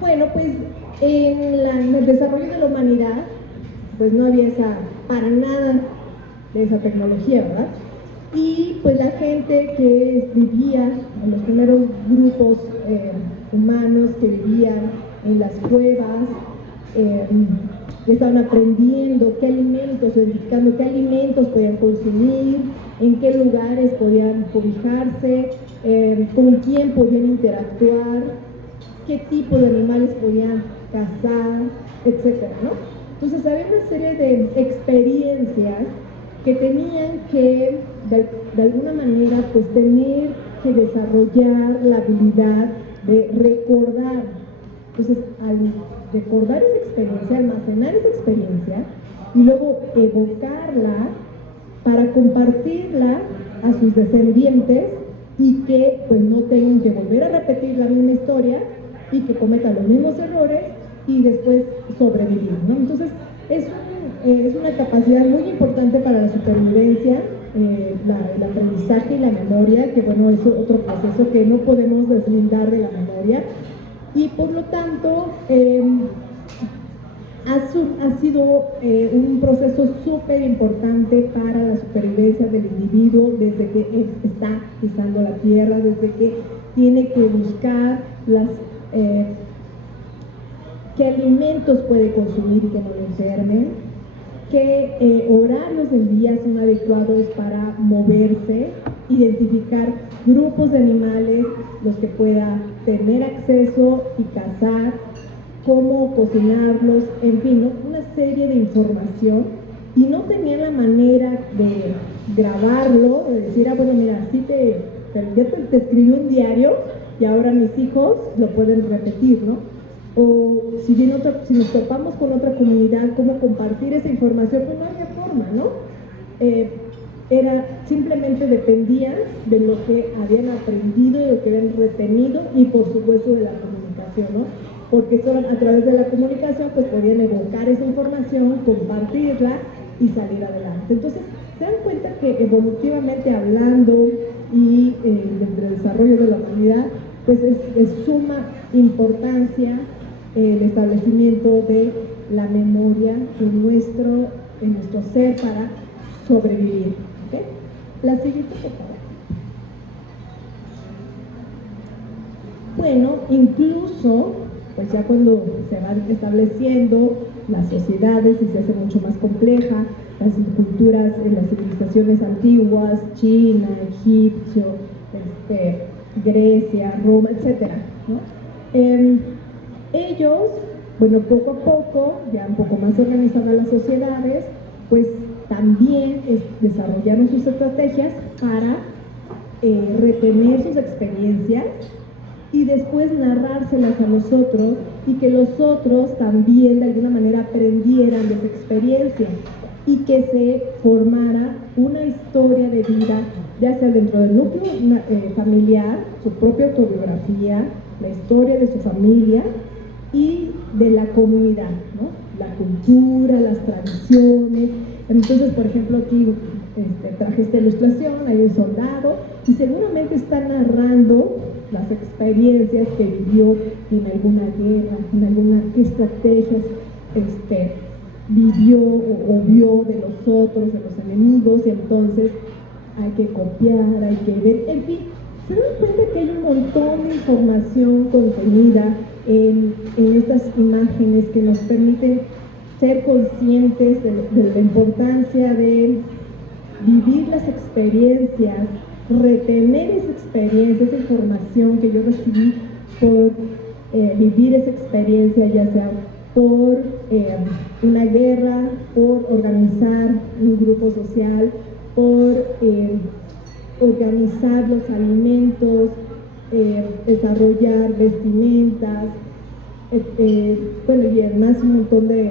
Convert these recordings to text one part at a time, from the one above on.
Bueno, pues en el desarrollo de la humanidad, pues no había para nada de esa tecnología, ¿verdad? Y pues la gente que vivía en los primeros grupos humanos que vivían en las cuevas, estaban aprendiendo qué alimentos, identificando qué alimentos podían consumir, en qué lugares podían cobijarse, con quién podían interactuar, qué tipo de animales podían cazar, etcétera, ¿no? Entonces había una serie de experiencias que tenían que, de alguna manera, pues tener que desarrollar la habilidad de recordar. Entonces, al recordar esa experiencia, almacenar esa experiencia y luego evocarla para compartirla a sus descendientes y que pues no tengan que volver a repetir la misma historia y que cometan los mismos errores y después sobrevivir, ¿no? Entonces, es una capacidad muy importante para la supervivencia, el aprendizaje y la memoria, que bueno, es otro proceso que no podemos deslindar de la memoria, y por lo tanto ha sido un proceso súper importante para la supervivencia del individuo desde que está pisando la tierra, desde que tiene que buscar qué alimentos puede consumir y que no lo enfermen, qué horarios del día son adecuados para moverse, identificar grupos de animales los que pueda tener acceso y cazar, cómo cocinarlos, en fin, ¿no? Una serie de información, y no tenía la manera de grabarlo, de decir, bueno, mira, sí ya te escribí un diario y ahora mis hijos lo pueden repetir, ¿no? O si nos topamos con otra comunidad, cómo compartir esa información, pues no había forma, ¿no? Simplemente dependía de lo que habían aprendido, de lo que habían retenido y por supuesto de la comunicación, ¿no? Porque solo a través de la comunicación pues podían evocar esa información, compartirla y salir adelante. Entonces, se dan cuenta que evolutivamente hablando y dentro del desarrollo de la humanidad, pues es suma importancia el establecimiento de la memoria en nuestro ser para sobrevivir. ¿Okay? La siguiente, por favor. Bueno, incluso, pues ya cuando se van estableciendo las sociedades y se hace mucho más compleja, las culturas, las civilizaciones antiguas, China, Egipcio, Grecia, Roma, etcétera, ¿no? Ellos, bueno, poco a poco, ya un poco más organizadas las sociedades, pues también desarrollaron sus estrategias para retener sus experiencias y después narrárselas a nosotros y que los otros también de alguna manera aprendieran de esa experiencia y que se formara una historia de vida, ya sea dentro del núcleo familiar, su propia autobiografía, la historia de su familia y de la comunidad, ¿no? La cultura, las tradiciones. Entonces, por ejemplo, aquí traje esta ilustración, hay un soldado y seguramente está narrando las experiencias que vivió en alguna guerra, en alguna estrategias vivió o vio de los otros, de los enemigos, y entonces hay que copiar, hay que ver, en fin, se dan cuenta que hay un montón de información contenida en estas imágenes que nos permiten ser conscientes de la importancia de vivir las experiencias, retener esa experiencia, esa información que yo recibí por vivir esa experiencia, ya sea por una guerra, por organizar un grupo social, por organizar los alimentos, desarrollar vestimentas, bueno, y además un montón de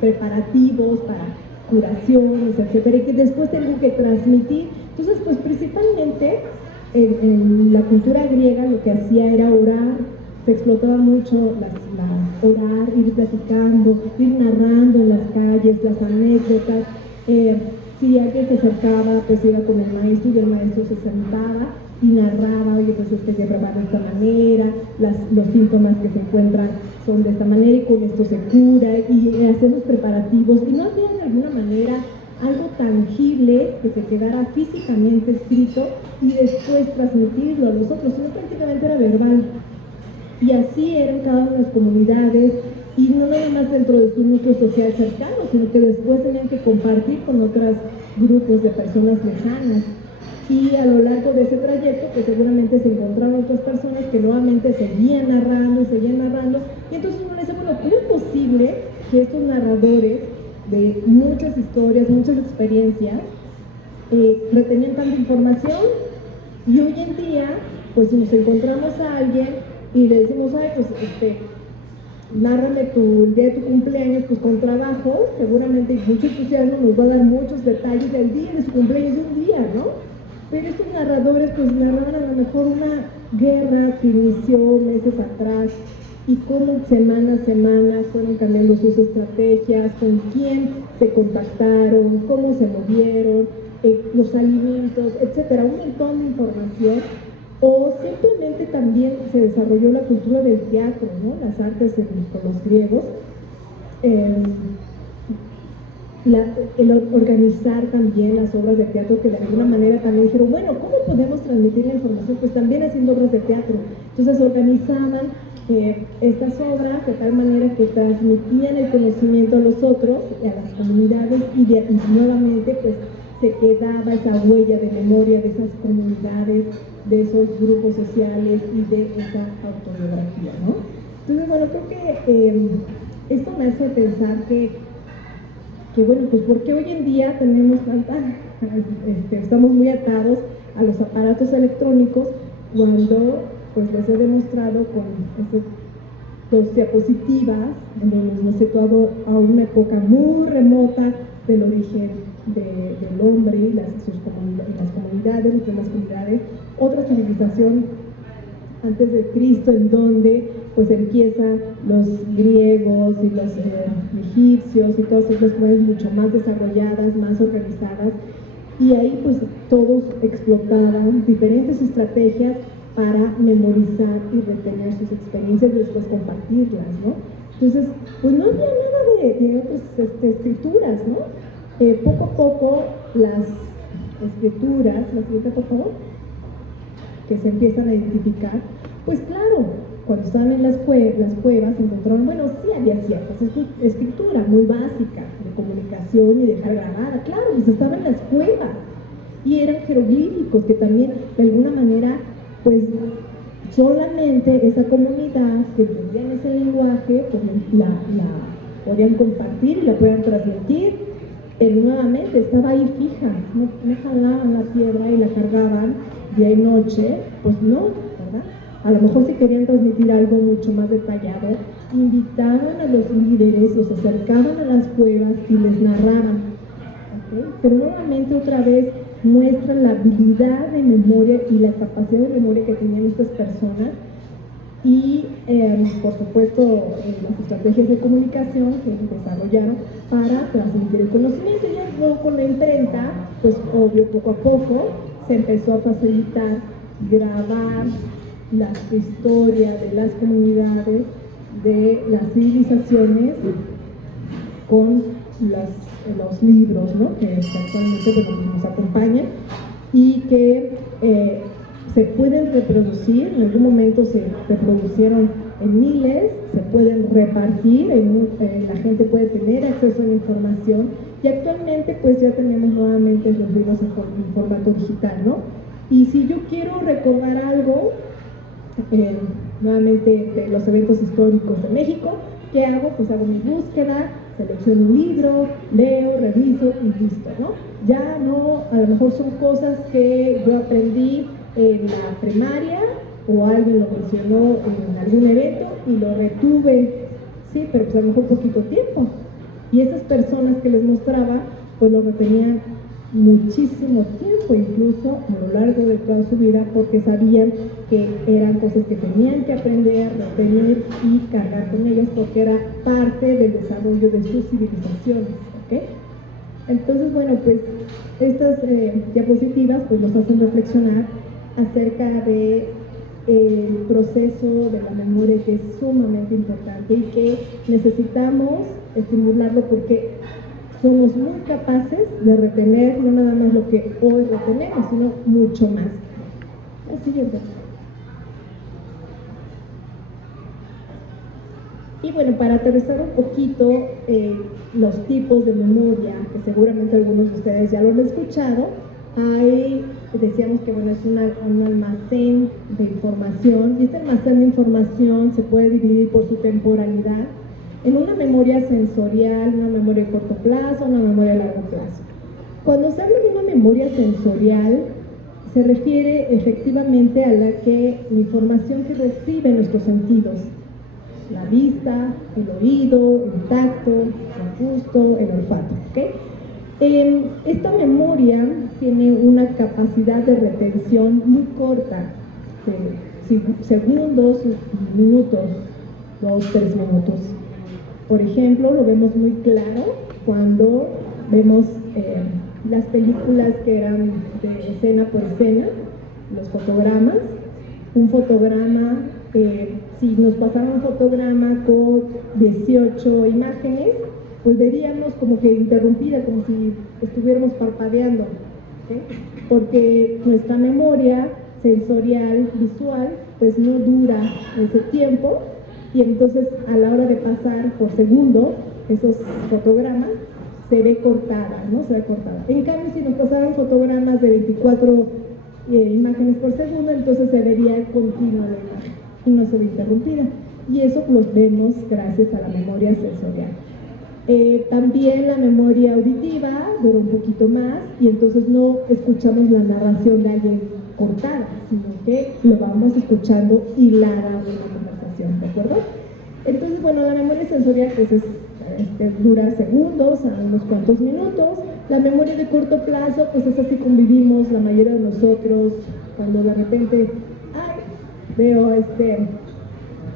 preparativos para curaciones, etcétera, y que después tengo que transmitir. Entonces, pues principalmente en la cultura griega lo que hacía era orar, se explotaba mucho orar, ir platicando, ir narrando en las calles las anécdotas. Si alguien se acercaba, pues iba con el maestro y el maestro se sentaba y narraba, oye, pues que se prepara de esta manera, los síntomas que se encuentran son de esta manera y con esto se cura, y hacer los preparativos, y no había de alguna manera algo tangible que se quedara físicamente escrito y después transmitirlo a los otros, sino prácticamente era verbal. Y así eran cada una de las comunidades, y no nada más dentro de su núcleo social cercano, sino que después tenían que compartir con otros grupos de personas lejanas. Y a lo largo de ese trayecto, pues seguramente se encontraron otras personas que nuevamente seguían narrando, y entonces uno dice, bueno, ¿cómo es posible que estos narradores de muchas historias, muchas experiencias, retenían tanta información? Y hoy en día, pues si nos encontramos a alguien y le decimos, ay, pues nárrame el día de tu cumpleaños, pues con trabajo, seguramente mucho entusiasmo nos va a dar muchos detalles del día de su cumpleaños de un día, ¿no? Pero estos narradores pues narraban a lo mejor una guerra que inició meses atrás y cómo semana a semana fueron cambiando sus estrategias, con quién se contactaron, cómo se movieron, los alimentos, etcétera, un montón de información. O simplemente también se desarrolló la cultura del teatro, ¿no? Las artes con los griegos. El organizar también las obras de teatro, que de alguna manera también dijeron, bueno, ¿cómo podemos transmitir la información? Pues también haciendo obras de teatro. Entonces organizaban estas obras de tal manera que transmitían el conocimiento a los otros y a las comunidades, y nuevamente pues se quedaba esa huella de memoria de esas comunidades, de esos grupos sociales y de esa autobiografía, ¿no? Entonces, bueno, creo que esto me hace pensar que bueno, pues porque hoy en día tenemos estamos muy atados a los aparatos electrónicos, cuando pues les he demostrado con estas dos diapositivas en donde nos he situado a una época muy remota del origen del hombre y las comunidades, las demás comunidades, otra civilización antes de Cristo, en donde pues empiezan los griegos y los egipcios y todas esas comunidades mucho más desarrolladas, más organizadas, y ahí pues todos explotaban diferentes estrategias para memorizar y retener sus experiencias y después compartirlas, ¿no? Entonces, pues no había nada de otras escrituras, ¿no? Poco a poco las escrituras, la siguiente por favor, que se empiezan a identificar, pues claro, cuando estaban en las cuevas encontraron, bueno, sí había ciertas escritura muy básica de comunicación y dejar grabada, claro, pues estaban en las cuevas, y eran jeroglíficos que también de alguna manera pues solamente esa comunidad que entendían ese lenguaje pues la podían compartir y la podían transmitir, pero nuevamente estaba ahí fija, no jalaban la piedra y la cargaban día y noche, pues no, ¿verdad? A lo mejor si querían transmitir algo mucho más detallado, invitaban a los líderes, los acercaban a las cuevas y les narraban, ¿okay? Pero nuevamente otra vez muestra la habilidad de memoria y la capacidad de memoria que tenían estas personas, y por supuesto las estrategias de comunicación que desarrollaron para transmitir el conocimiento. Y luego con la imprenta, pues obvio, poco a poco se empezó a facilitar grabar las historias de las comunidades, de las civilizaciones, con los libros, ¿no? Que actualmente nos acompañan y que se pueden reproducir, en algún momento se reproducieron en miles, se pueden repartir, la gente puede tener acceso a la información, y actualmente pues ya tenemos nuevamente los libros en formato digital, ¿no? Y si yo quiero recordar algo, nuevamente de los eventos históricos de México, ¿qué hago? Pues hago mi búsqueda, selecciono un libro, leo, reviso y listo, ¿no? Ya no, a lo mejor son cosas que yo aprendí en la primaria o alguien lo mencionó en algún evento y lo retuve, sí, pero pues a lo mejor poquito tiempo. Y esas personas que les mostraba, pues lo retenían muchísimo tiempo, incluso a lo largo de toda su vida, porque sabían que eran cosas que tenían que aprender, retener y cargar con ellas, porque era parte del desarrollo de sus civilizaciones, ¿ok? Entonces, bueno, pues estas diapositivas pues nos hacen reflexionar acerca de el proceso de la memoria, que es sumamente importante y que necesitamos estimularlo porque somos muy capaces de retener no nada más lo que hoy retenemos, sino mucho más. El siguiente. Y bueno, para aterrizar un poquito los tipos de memoria, que seguramente algunos de ustedes ya lo han escuchado, decíamos que bueno, es un almacén de información, y este almacén de información se puede dividir por su temporalidad en una memoria sensorial, una memoria de corto plazo, una memoria de largo plazo. Cuando se habla de una memoria sensorial, se refiere efectivamente a la información que reciben nuestros sentidos: la vista, el oído, el tacto, el gusto, el olfato. ¿Okay? Esta memoria tiene una capacidad de retención muy corta, de segundos, minutos, 2, 3 minutos. Por ejemplo, lo vemos muy claro cuando vemos las películas que eran de escena por escena, los fotogramas. Un fotograma, si nos pasaran un fotograma con 18 imágenes, pues veríamos como que interrumpida, como si estuviéramos parpadeando, ¿okay? Porque nuestra memoria sensorial, visual, pues no dura ese tiempo, y entonces a la hora de pasar por segundo esos fotogramas se ve cortada, ¿no? Se ve cortada. En cambio, si nos pasaran fotogramas de 24 imágenes por segundo, entonces se vería continua la imagen y no se ve interrumpida. Y eso los vemos gracias a la memoria sensorial. También la memoria auditiva dura un poquito más, y entonces no escuchamos la narración de alguien cortada, sino que lo vamos escuchando hilada de la conversación, ¿de acuerdo? Entonces, bueno, la memoria sensorial pues dura segundos a unos cuantos minutos. La memoria de corto plazo, pues es así como vivimos la mayoría de nosotros, cuando de repente, veo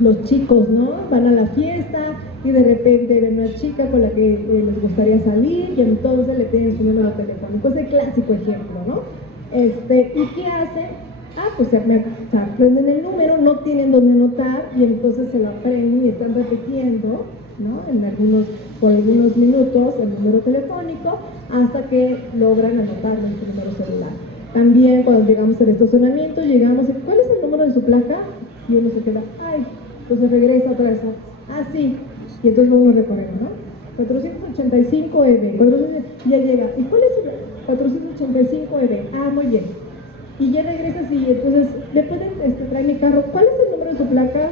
los chicos, ¿no? Van a la fiesta y de repente ven una chica con la que les gustaría salir, y entonces le piden su número de teléfono. Pues el clásico ejemplo, ¿no? ¿Y qué hacen? Pues se aprenden el número, no tienen dónde anotar, y entonces se lo aprenden y están repitiendo, ¿no? Por algunos minutos el número telefónico, hasta que logran anotarlo en su número celular. También cuando llegamos al estacionamiento, llegamos, ¿cuál es el número de su placa? Y uno se queda, entonces regresa otra vez, sí, y entonces vamos a recorrer, ¿no? 485EB, ya llega, ¿y cuál es el 485EB? Muy bien. Y ya regresas y entonces, ¿le pueden traer mi carro? ¿Cuál es el número de su placa?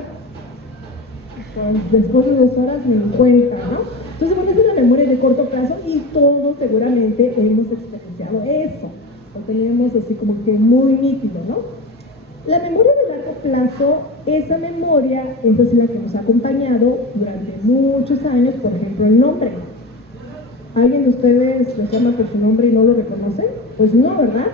Pues después de 2 horas me lo cuenta, ¿no? Entonces, bueno, esa es la memoria de corto plazo, y todos seguramente hemos experienciado eso, lo tenemos así como que muy nítido, ¿no? La memoria de largo plazo, esa memoria es así la que nos ha acompañado durante muchos años. Por ejemplo, el nombre. ¿Alguien de ustedes los llama por su nombre y no lo reconoce? Pues no, ¿verdad?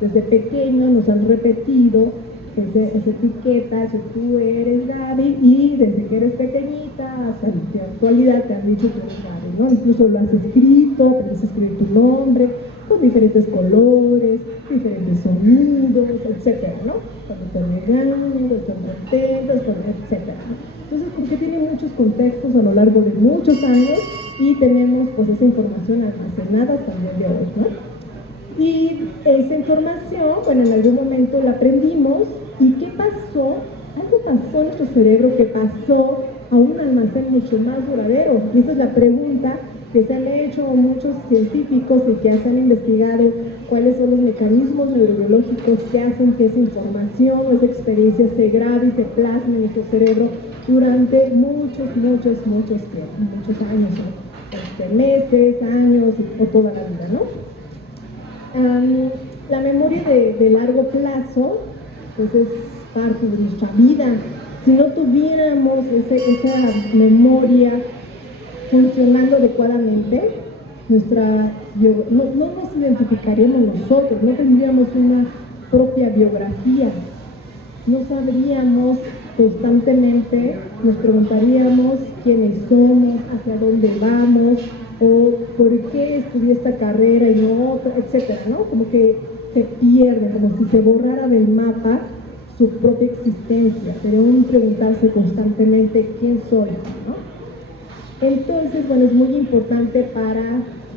Desde pequeño nos han repetido esa etiqueta, que tú eres Gaby, y desde que eres pequeñita hasta la actualidad te han dicho que eres Gaby, ¿no? Incluso lo has escrito, puedes escribir tu nombre con diferentes colores, diferentes sonidos, etcétera, ¿no? Cuando están llegando, cuando están contentos, etcétera. Entonces, porque tiene muchos contextos a lo largo de muchos años, y tenemos pues esa información almacenada hasta el día de hoy, ¿no? Y esa información, bueno, en algún momento la aprendimos, ¿y qué pasó? Algo pasó en nuestro cerebro que pasó a un almacén mucho más duradero. Y esa es la pregunta que se han hecho muchos científicos y que han investigado cuáles son los mecanismos neurobiológicos que hacen que esa información o esa experiencia se grabe y se plasme en nuestro cerebro durante muchos años, ¿no? Meses, años o toda la vida, ¿no? La memoria de largo plazo, pues es parte de nuestra vida. Si no tuviéramos esa memoria funcionando adecuadamente, no nos identificaríamos nosotros, no tendríamos una propia biografía, no sabríamos constantemente, nos preguntaríamos quiénes somos, hacia dónde vamos, o por qué estudié esta carrera y no otra, etcétera, ¿no? Como que se pierde, como si se borrara del mapa su propia existencia. Sería un preguntarse constantemente quién soy, ¿no? Entonces, bueno, es muy importante para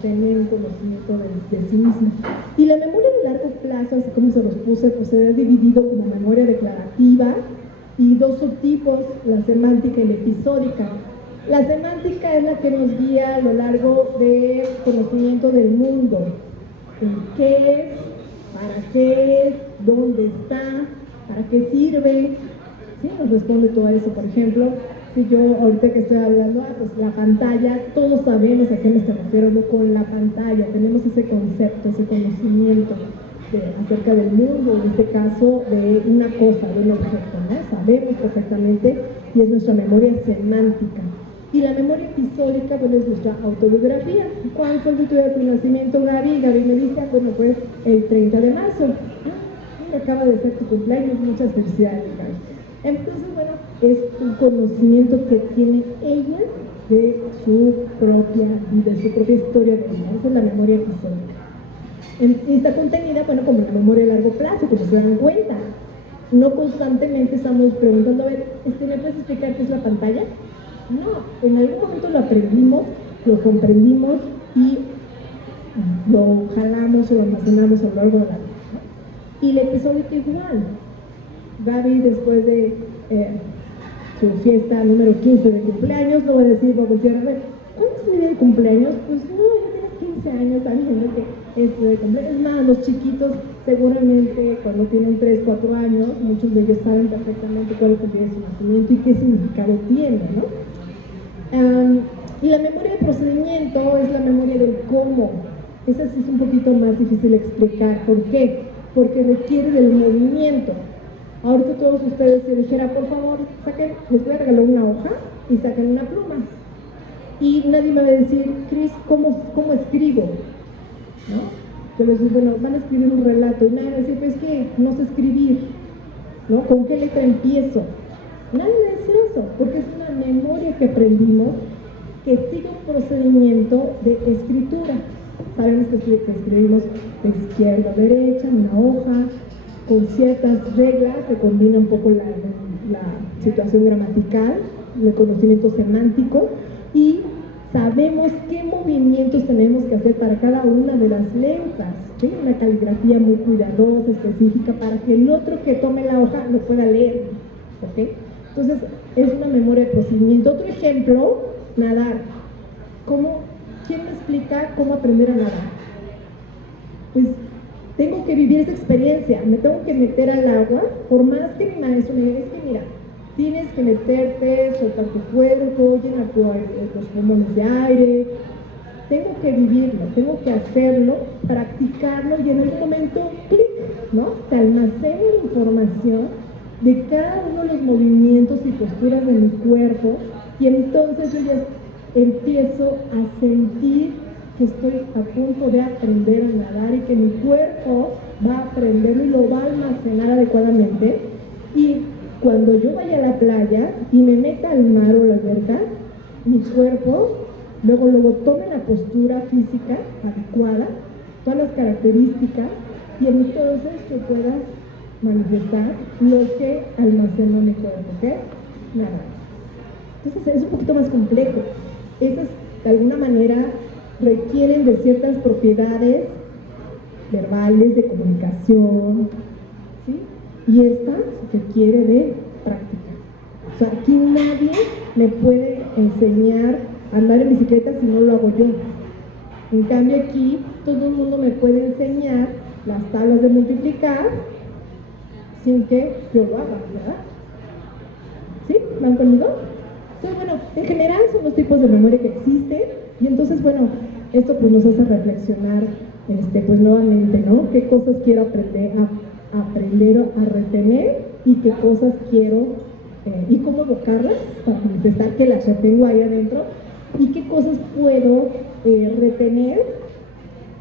tener un conocimiento de sí mismo. Y la memoria de largo plazo, así como se los puse, pues se ha dividido como memoria declarativa y dos subtipos, la semántica y la episódica. La semántica es la que nos guía a lo largo del conocimiento del mundo. ¿Qué es? ¿Para qué es? ¿Dónde está? ¿Para qué sirve? ¿Sí? Nos responde todo eso. Por ejemplo, si yo ahorita que estoy hablando, pues la pantalla, todos sabemos a qué me estoy refiriendo con la pantalla. Tenemos ese concepto, ese conocimiento acerca del mundo, en este caso de una cosa, de un objeto, ¿no? Sabemos perfectamente y es nuestra memoria semántica. Y la memoria episódica, bueno, es nuestra autobiografía. ¿Cuál fue el día de tu nacimiento, Gaby? Gaby me dice, bueno, pues el 30 de marzo. Acaba de ser tu cumpleaños, muchas felicidades, Gaby. Entonces, bueno, es un conocimiento que tiene ella de su propia vida, de su propia historia de vida. Esa es la memoria episódica. Y está contenida, bueno, como la memoria a largo plazo, como se dan cuenta. No constantemente estamos preguntando, a ver, ¿me puedes explicar qué es la pantalla? No, en algún momento lo aprendimos, lo comprendimos y lo jalamos o lo almacenamos a lo largo de la vida, ¿no? Y el episodio igual. Gaby, después de su fiesta número 15 de cumpleaños, no va a decir, va a voltear a ver, ¿cuándo es mi día de cumpleaños? Pues no, ya tienes 15 años sabiendo que es de cumpleaños. Es más, los chiquitos seguramente cuando tienen 3, 4 años, muchos de ellos saben perfectamente cuál es el día de su nacimiento y qué significado tiene, ¿no? Y la memoria de procedimiento es la memoria del cómo. Esa sí es un poquito más difícil de explicar. ¿Por qué? Porque requiere del movimiento. Ahorita todos ustedes se dijera, por favor, saquen, les voy a regalar una hoja y saquen una pluma. Y nadie me va a decir, Cris, ¿cómo escribo? ¿No? Yo les digo, bueno, van a escribir un relato. Y nadie va a decir, pues que no sé escribir, ¿no? ¿Con qué letra empiezo? Nadie va a decir eso, porque es una memoria que aprendimos que sigue un procedimiento de escritura. Sabemos que escribimos de izquierda a derecha, en una hoja, con ciertas reglas, se combina un poco la situación gramatical, el conocimiento semántico, y sabemos qué movimientos tenemos que hacer para cada una de las letras, ¿sí? Una caligrafía muy cuidadosa, específica, para que el otro que tome la hoja lo pueda leer, ¿ok? Entonces, es una memoria de procedimiento. Otro ejemplo, nadar. ¿Quién me explica cómo aprender a nadar? Pues tengo que vivir esa experiencia, me tengo que meter al agua, por más que mi maestro me diga, es que mira, tienes que meterte, soltar tu cuerpo, llenar los pulmones de aire. Tengo que vivirlo, tengo que hacerlo, practicarlo y en algún momento, clic, ¿no? Se almacena la información de cada uno de los movimientos y posturas de mi cuerpo y entonces yo ya empiezo a sentir que estoy a punto de aprender a nadar y que mi cuerpo va a aprenderlo y lo va a almacenar adecuadamente. Y cuando yo vaya a la playa y me meta al mar o a la alberca, mi cuerpo luego tome la postura física adecuada, todas las características, y entonces yo pueda manifestar lo que almacenó mi cuerpo, ¿ok? Nada. Entonces es un poquito más complejo. Esas, de alguna manera, requieren de ciertas propiedades verbales, de comunicación, ¿sí? Y esta requiere de práctica. O sea, aquí nadie me puede enseñar a andar en bicicleta si no lo hago yo. En cambio aquí, todo el mundo me puede enseñar las tablas de multiplicar sin que yo lo haga, ¿verdad? ¿Sí? ¿Me han conmigo? Entonces, bueno, en general son los tipos de memoria que existen y entonces, bueno, esto pues nos hace reflexionar pues nuevamente, ¿no? ¿Qué cosas quiero aprender a retener y qué cosas quiero y cómo evocarlas para manifestar que las retengo ahí adentro y qué cosas puedo retener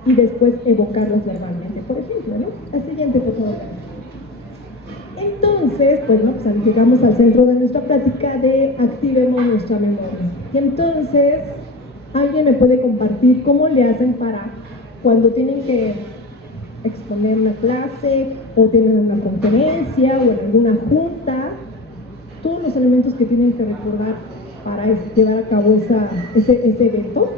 y después evocarlas verbalmente, por ejemplo, ¿no? La siguiente, por favor. Entonces, pues, ¿no? Pues llegamos al centro de nuestra plática de activemos nuestra memoria. Y entonces, ¿alguien me puede compartir cómo le hacen para cuando tienen que exponer una clase o tienen una conferencia o en alguna junta, todos los elementos que tienen que recordar para llevar a cabo ese evento.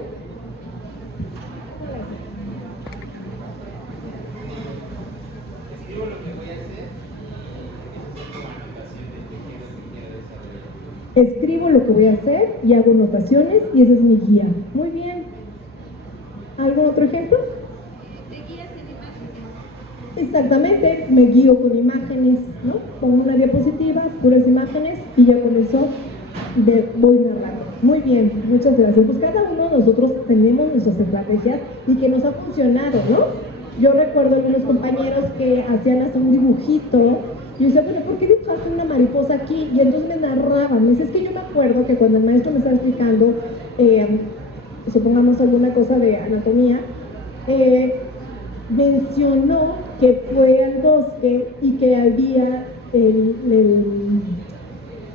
Escribo lo que voy a hacer y hago anotaciones y esa es mi guía. Muy bien. ¿Algún otro ejemplo? ¿Te guías en imágenes? Exactamente, me guío con imágenes, ¿no? Con una diapositiva, puras imágenes y ya con eso voy narrando. Muy bien, muchas gracias. Pues cada uno de nosotros tenemos nuestras estrategias y que nos ha funcionado, ¿no? Yo recuerdo algunos compañeros que hacían hasta un dibujito y yo decía, bueno, ¿por qué dibujaste una mariposa aquí? Y entonces me narraban. Me dice, es que yo me acuerdo que cuando el maestro me estaba explicando, supongamos alguna cosa de anatomía, mencionó que fue al bosque y que había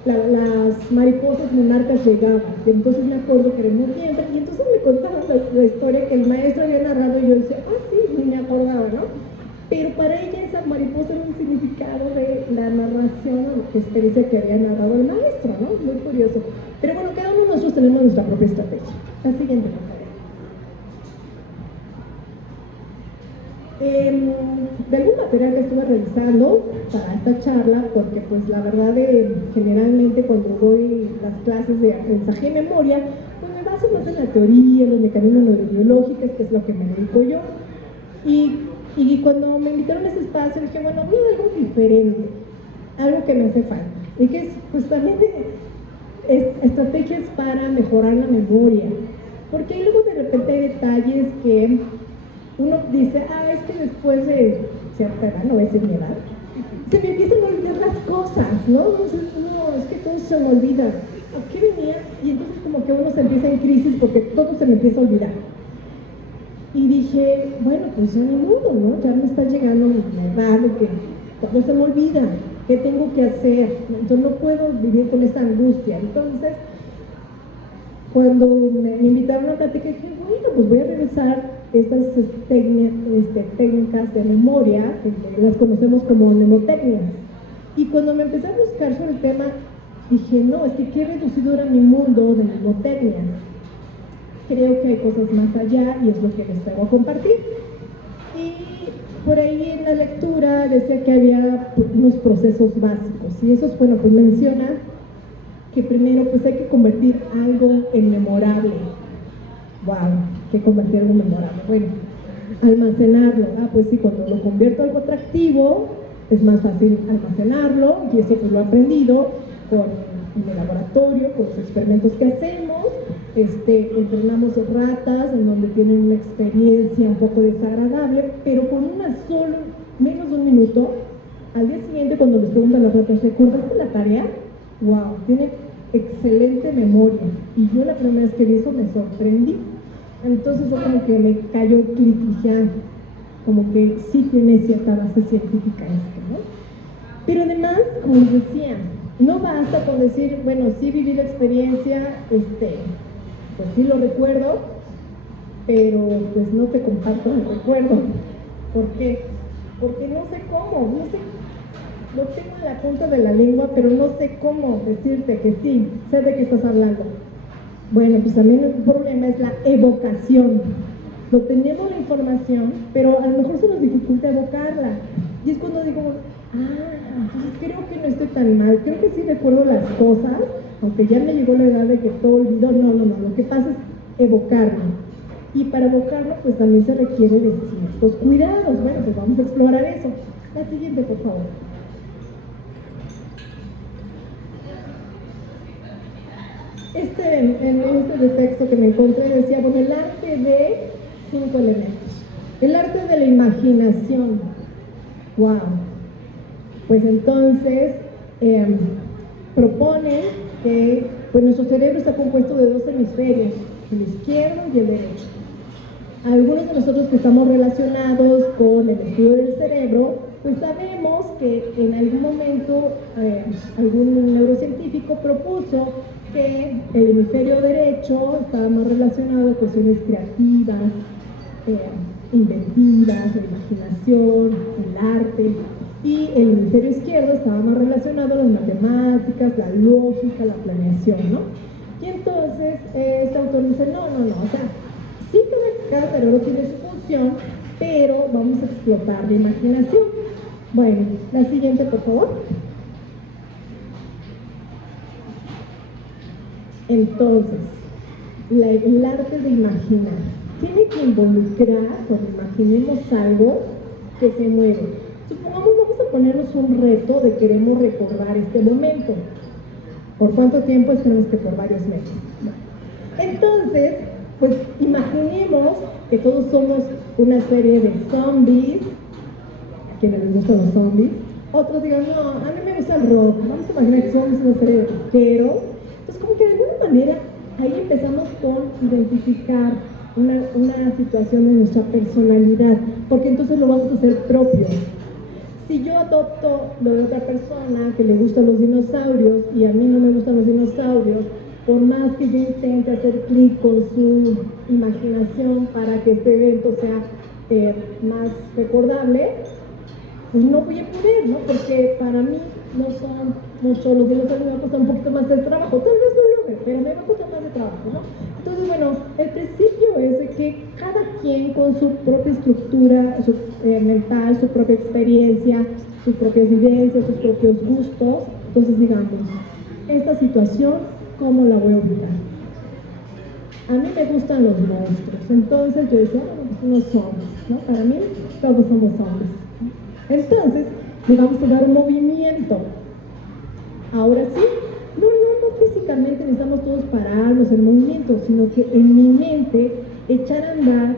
las mariposas monarcas llegaban. Y entonces me acuerdo que era en noviembre y entonces me contaban la historia que el maestro había narrado y yo decía, sí, ni me acordaba, ¿no? Pero para ella esa mariposa era un significado de la narración o la experiencia que había narrado el maestro, ¿no? Muy curioso. Pero bueno, cada uno de nosotros tenemos nuestra propia estrategia. La siguiente, por favor. De algún material que estuve revisando para esta charla, porque pues la verdad generalmente cuando doy las clases de aprendizaje y memoria, pues me baso más en la teoría, en los mecanismos neurobiológicos, que es lo que me dedico yo. Y cuando me invitaron a ese espacio dije, bueno, voy a dar algo diferente, algo que me hace falta, y que es justamente estrategias para mejorar la memoria, porque luego de repente hay detalles que uno dice, es que después de cierta edad, no voy a decir mi edad, se me empiezan a olvidar las cosas, ¿no? Entonces, no, es que todo se me olvida. ¿A qué venía? Y entonces como que uno se empieza en crisis porque todo se me empieza a olvidar. Y dije, bueno, pues ya ni modo, ¿no? Ya me está llegando la edad de que todo se me olvida. ¿Qué tengo que hacer? Entonces no puedo vivir con esa angustia. Entonces, cuando me invitaron a platicar, dije, bueno, pues voy a revisar estas técnicas de memoria, que las conocemos como mnemotecnias. Y cuando me empecé a buscar sobre el tema, dije, no, es que qué reducido era mi mundo de mnemotecnias. Creo que hay cosas más allá y es lo que les traigo a compartir. Y por ahí en la lectura decía que había unos procesos básicos y esos, bueno, pues menciona que primero pues hay que convertir algo en memorable. ¡Wow! ¿Qué convertir algo en memorable? Bueno, almacenarlo. Pues sí, cuando lo convierto en algo atractivo es más fácil almacenarlo y eso pues lo he aprendido en el laboratorio, con los experimentos que hacemos. Entrenamos ratas en donde tienen una experiencia un poco desagradable, pero con menos de un minuto, al día siguiente cuando les preguntan a las ratas, ¿recordaste la tarea? ¡Wow! Tienen excelente memoria. Y yo la primera vez que vi eso me sorprendí. Entonces fue como que me cayó clic y ya, como que sí tiene cierta base científica esto, ¿no? Pero además, como les decía, no basta con decir, bueno, sí viví la experiencia, pues sí lo recuerdo, pero pues no te comparto el recuerdo. ¿Por qué? Porque no sé cómo, no sé, lo tengo en la punta de la lengua, pero no sé cómo decirte que sí, sé de qué estás hablando. Bueno, pues también el problema es la evocación. Lo tenemos la información, pero a lo mejor se nos dificulta evocarla. Y es cuando digo, entonces creo que no estoy tan mal, creo que sí recuerdo las cosas, aunque ya me llegó la edad de que todo olvidó. No, lo que pasa es evocarlo. Y para evocarlo, pues también se requiere de ciertos cuidados. Bueno, pues vamos a explorar eso. La siguiente, por favor. En este texto que me encontré decía, bueno, el arte de 5 elementos. El arte de la imaginación. ¡Wow! Pues entonces propone que pues nuestro cerebro está compuesto de 2 hemisferios, el izquierdo y el derecho. Algunos de nosotros que estamos relacionados con el estudio del cerebro, pues sabemos que en algún momento algún neurocientífico propuso que el hemisferio derecho estaba más relacionado a cuestiones creativas, inventivas, la imaginación, el arte, y el hemisferio izquierdo estaba más relacionado a las matemáticas, la lógica, la planeación, ¿no? Y entonces este autor dice, no, o sea, sí cada cerebro tiene su función, pero vamos a explotar la imaginación. Bueno, la siguiente, por favor. Entonces, el arte de imaginar tiene que involucrar, cuando imaginemos algo, que se mueve. Supongamos, vamos a ponernos un reto de queremos recordar este momento. ¿Por cuánto tiempo? Esperemos que por varios meses. Entonces, pues imaginemos que todos somos una serie de zombies, a quienes les gustan los zombies. Otros digan, no, a mí me gusta el rock. Vamos a imaginar que somos una serie de rockeros. Entonces, como que de alguna manera, ahí empezamos con identificar una situación de nuestra personalidad, porque entonces lo vamos a hacer propio. Si yo adopto lo de otra persona que le gustan los dinosaurios y a mí no me gustan los dinosaurios, por más que yo intente hacer clic con su imaginación para que este evento sea más recordable, pues no voy a poder, ¿no? Porque para mí no son mucho, los dinosaurios me va a costar un poquito más de trabajo, tal vez lo logre, pero me va a costar más de trabajo, ¿no? Entonces, bueno, el principio es de que cada quien con su propia estructura mental, su propia experiencia, sus propias vivencias, sus propios gustos, entonces digamos, esta situación, ¿cómo la voy a ubicar? A mí me gustan los monstruos, entonces yo decía, unos zombies, ¿no? Para mí todos somos zombies. Entonces, le vamos a dar un movimiento. Ahora sí, no físicamente necesitamos todos pararnos en movimiento, sino que en mi mente echar a andar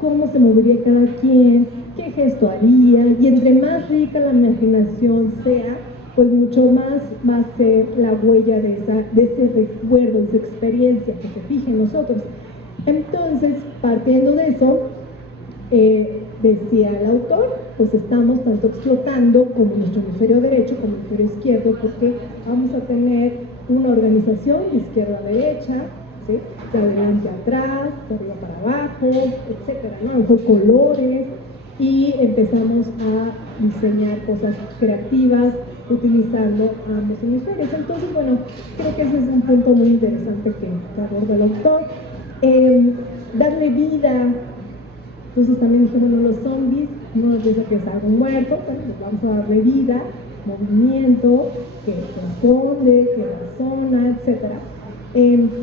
cómo se movería cada quien, qué gesto haría, y entre más rica la imaginación sea, pues mucho más va a ser la huella de ese recuerdo, de esa experiencia que se fije en nosotros. Entonces, partiendo de eso, decía el autor, pues estamos tanto explotando como nuestro hemisferio derecho como el hemisferio izquierdo, porque vamos a tener una organización de izquierda a derecha, ¿sí? De adelante a atrás, de arriba para abajo, etcétera, ¿no? A lo mejor colores, y empezamos a diseñar cosas creativas utilizando ambos hemisferios. Entonces, bueno, creo que ese es un punto muy interesante que aborda el autor. Darle vida. Entonces también dijimos, bueno, los zombies no nos dice que es algo muerto, pero pues vamos a darle vida, movimiento, que responde, que razona, etc.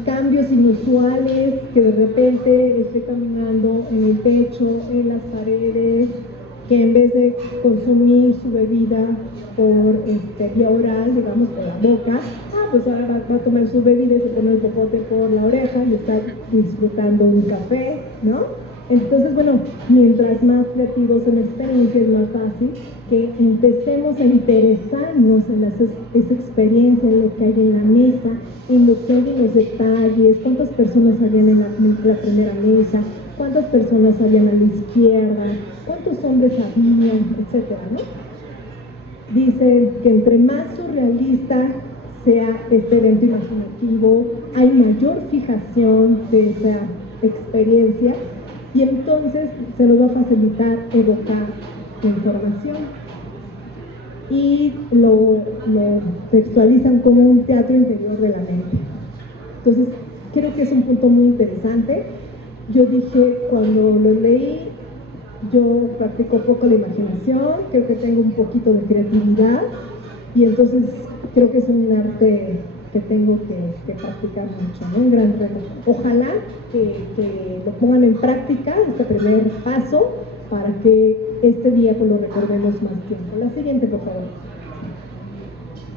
Cambios inusuales, que de repente esté caminando en el techo, en las paredes, que en vez de consumir su bebida por vía oral, digamos por la boca, pues ahora va a tomar su bebida y se pone el popote por la oreja y está disfrutando un café, ¿no? Entonces, bueno, mientras más creativos en la experiencia es más fácil que empecemos a interesarnos en esa experiencia, en lo que hay en la mesa, en lo que hay en los detalles, cuántas personas habían en la primera mesa, cuántas personas habían a la izquierda, cuántos hombres habían, etcétera, ¿no? Dice que entre más surrealista sea este evento imaginativo, hay mayor fijación de esa experiencia, y entonces se nos va a facilitar evocar la información. Y lo textualizan como un teatro interior de la mente. Entonces, creo que es un punto muy interesante. Yo dije, cuando lo leí, yo practico poco la imaginación, creo que tengo un poquito de creatividad, y entonces creo que es un arte que tengo que practicar mucho, ¿no? Un gran reto. Ojalá que lo pongan en práctica, este primer paso, para que este día pues, lo recordemos más tiempo. La siguiente, por favor.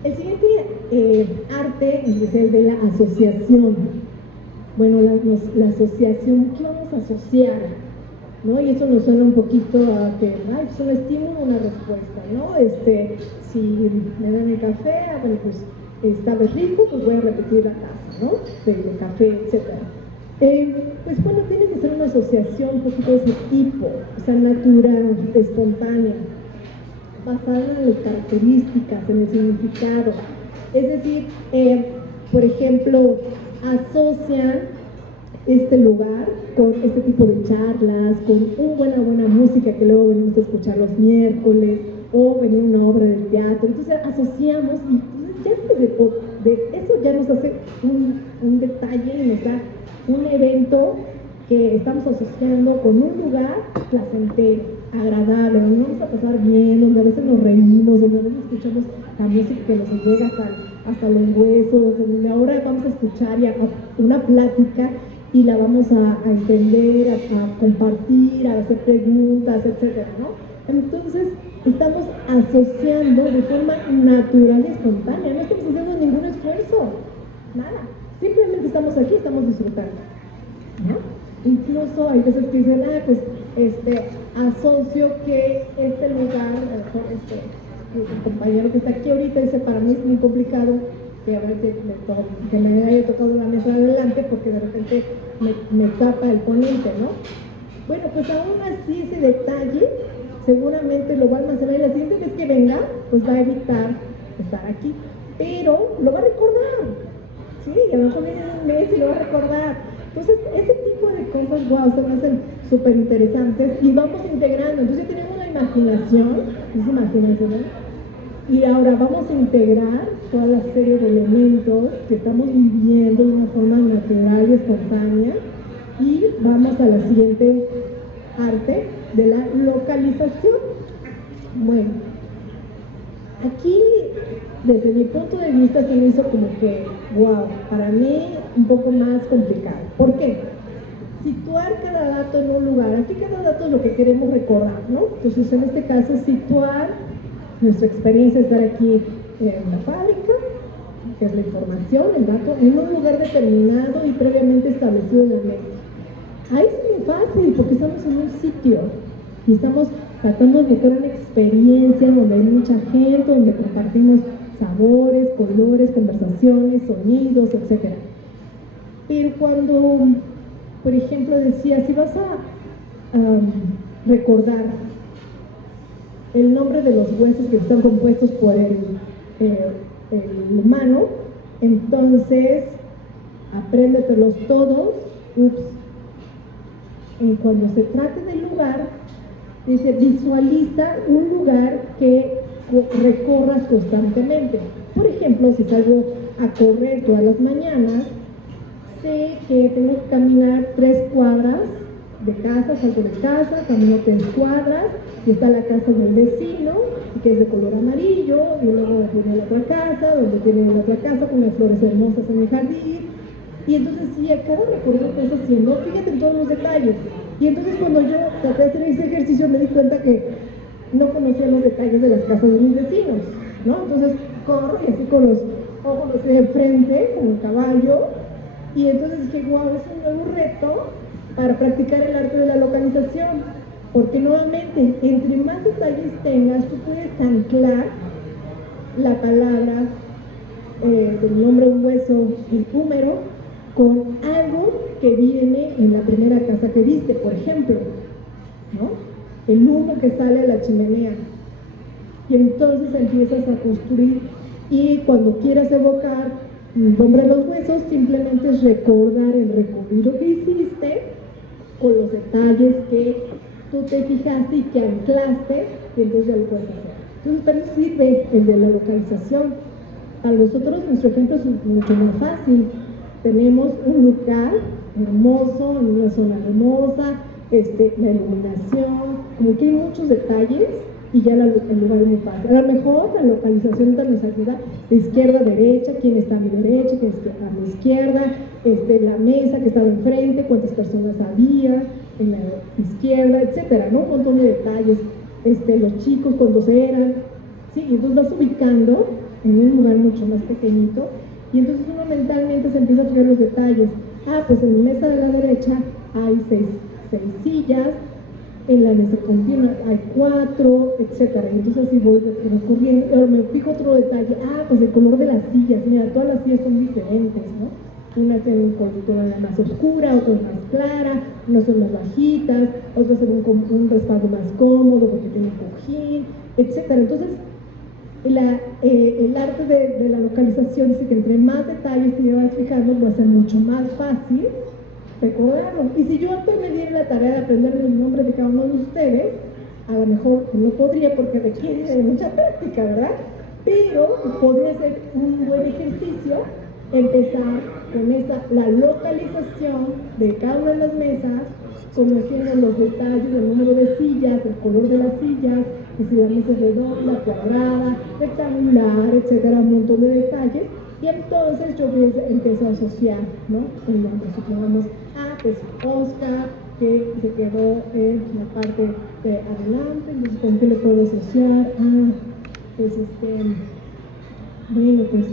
El siguiente arte es el de la asociación. Bueno, la asociación, ¿qué vamos a asociar? ¿No? Y eso nos suena un poquito a que, pues un estímulo, una respuesta, ¿no? Si me dan el café, bueno, pues estaba rico, pues voy a repetir la taza, ¿no? De café, etc. Pues bueno, tiene que ser una asociación un poquito de ese tipo, o sea, natural, espontánea, basada en las características, en el significado. Es decir, por ejemplo, asocian este lugar con este tipo de charlas, con una buena música que luego venimos a escuchar los miércoles, o venir una obra del teatro. Entonces asociamos y ya de eso ya nos hace un detalle y nos da un evento que estamos asociando con un lugar placentero, agradable, donde vamos a pasar bien, donde a veces nos reímos, donde a veces escuchamos la música que nos llega hasta los huesos, donde ahora vamos a escuchar ya una plática y la vamos a entender, a compartir, a hacer preguntas, etcétera, ¿no? Entonces, estamos asociando de forma natural y espontánea, no estamos haciendo ningún esfuerzo, nada, simplemente estamos aquí, estamos disfrutando, ¿no? Incluso hay veces que dicen, pues asocio que este lugar, el compañero que está aquí ahorita dice, para mí es muy complicado que a ver que me haya tocado la mesa de adelante porque de repente me tapa el ponente, ¿no? Bueno, pues aún así ese detalle seguramente lo va a almacenar y la siguiente vez que venga, pues va a evitar estar aquí, pero lo va a recordar, ¿sí? Y a lo mejor viene en un mes y lo va a recordar. Entonces, ese tipo de cosas, wow, se me hacen súper interesantes y vamos integrando. Entonces, ya tenemos una imaginación, y ahora vamos a integrar toda la serie de elementos que estamos viviendo de una forma natural y espontánea, y vamos a la siguiente arte de la localización. Bueno, aquí desde mi punto de vista se me hizo como que, wow, para mí un poco más complicado. ¿Por qué? Situar cada dato en un lugar. Aquí cada dato es lo que queremos recordar, ¿no? Entonces en este caso situar nuestra experiencia, estar aquí en la fábrica, que es la información, el dato, en un lugar determinado y previamente establecido en la mente. Ahí es muy fácil porque estamos en un sitio y estamos tratando de buscar una experiencia donde hay mucha gente, donde compartimos sabores, colores, conversaciones, sonidos, etc. Pero cuando, por ejemplo, decía, si vas a recordar el nombre de los huesos que están compuestos por el humano, entonces apréndetelos todos. Cuando se trate del lugar, dice, visualiza un lugar que recorras constantemente. Por ejemplo, si salgo a correr todas las mañanas, sé que tengo que caminar 3 cuadras de casa, salgo de casa, camino 3 cuadras, y está la casa del vecino, que es de color amarillo, y luego tiene la otra casa, donde tiene la otra casa con las flores hermosas en el jardín. Y entonces, sí, a cada recorrido que estás haciendo, fíjate en todos los detalles. Y entonces, cuando yo traté de hacer ese ejercicio, me di cuenta que no conocía los detalles de las casas de mis vecinos, ¿no? Entonces, corro y así con los ojos de frente, con el caballo, y entonces dije, wow, es un nuevo reto para practicar el arte de la localización, porque nuevamente, entre más detalles tengas, tú puedes anclar la palabra del nombre de un hueso, el húmero, con algo que viene en la primera casa que viste, por ejemplo, ¿no? El humo que sale de la chimenea. Y entonces empiezas a construir, y cuando quieras evocar el nombre de los huesos, simplemente es recordar el recorrido que hiciste con los detalles que tú te fijaste y que anclaste, y entonces ya lo puedes hacer. Entonces, para eso sirve el de la localización. Para nosotros, nuestro ejemplo es mucho más fácil. Tenemos un lugar hermoso, en una zona hermosa, la iluminación, como que hay muchos detalles y ya el lugar es muy fácil. A lo mejor la localización nos ayuda de izquierda a derecha, quién está a mi derecha, quién está a mi izquierda, la mesa que estaba enfrente, cuántas personas había en la izquierda, etcétera, ¿no? Un montón de detalles, los chicos cuántos eran, ¿sí? Y entonces vas ubicando en un lugar mucho más pequeñito. Y entonces uno mentalmente se empieza a fijar los detalles. Pues en mi mesa de la derecha hay 6 sillas, en la mesa continua hay 4, etcétera. Entonces así voy recorriendo, pero me fijo otro detalle. Pues el color de las sillas. Mira, todas las sillas son diferentes, ¿no? Unas tienen un color más oscura, otras más clara, unas son más bajitas, otras tienen un respaldo más cómodo porque tiene un cojín, etcétera. Entonces, el arte de la localización dice que entre más detalles te llevas fijando, va a ser mucho más fácil recordarlo. Y si yo me diera la tarea de aprender el nombre de cada uno de ustedes, a lo mejor no podría porque requiere de mucha práctica, ¿verdad? Pero podría ser un buen ejercicio empezar con la localización de cada una de las mesas, conociendo los detalles del número de sillas, el color de las sillas, que si la mesa es redonda, cuadrada, rectangular, etcétera, un montón de detalles. Y entonces yo empiezo a asociar, ¿no? El nombre, supongamos, pues Oscar, que se quedó en la parte de adelante, entonces ¿con qué le puedo asociar? Pues bueno, pues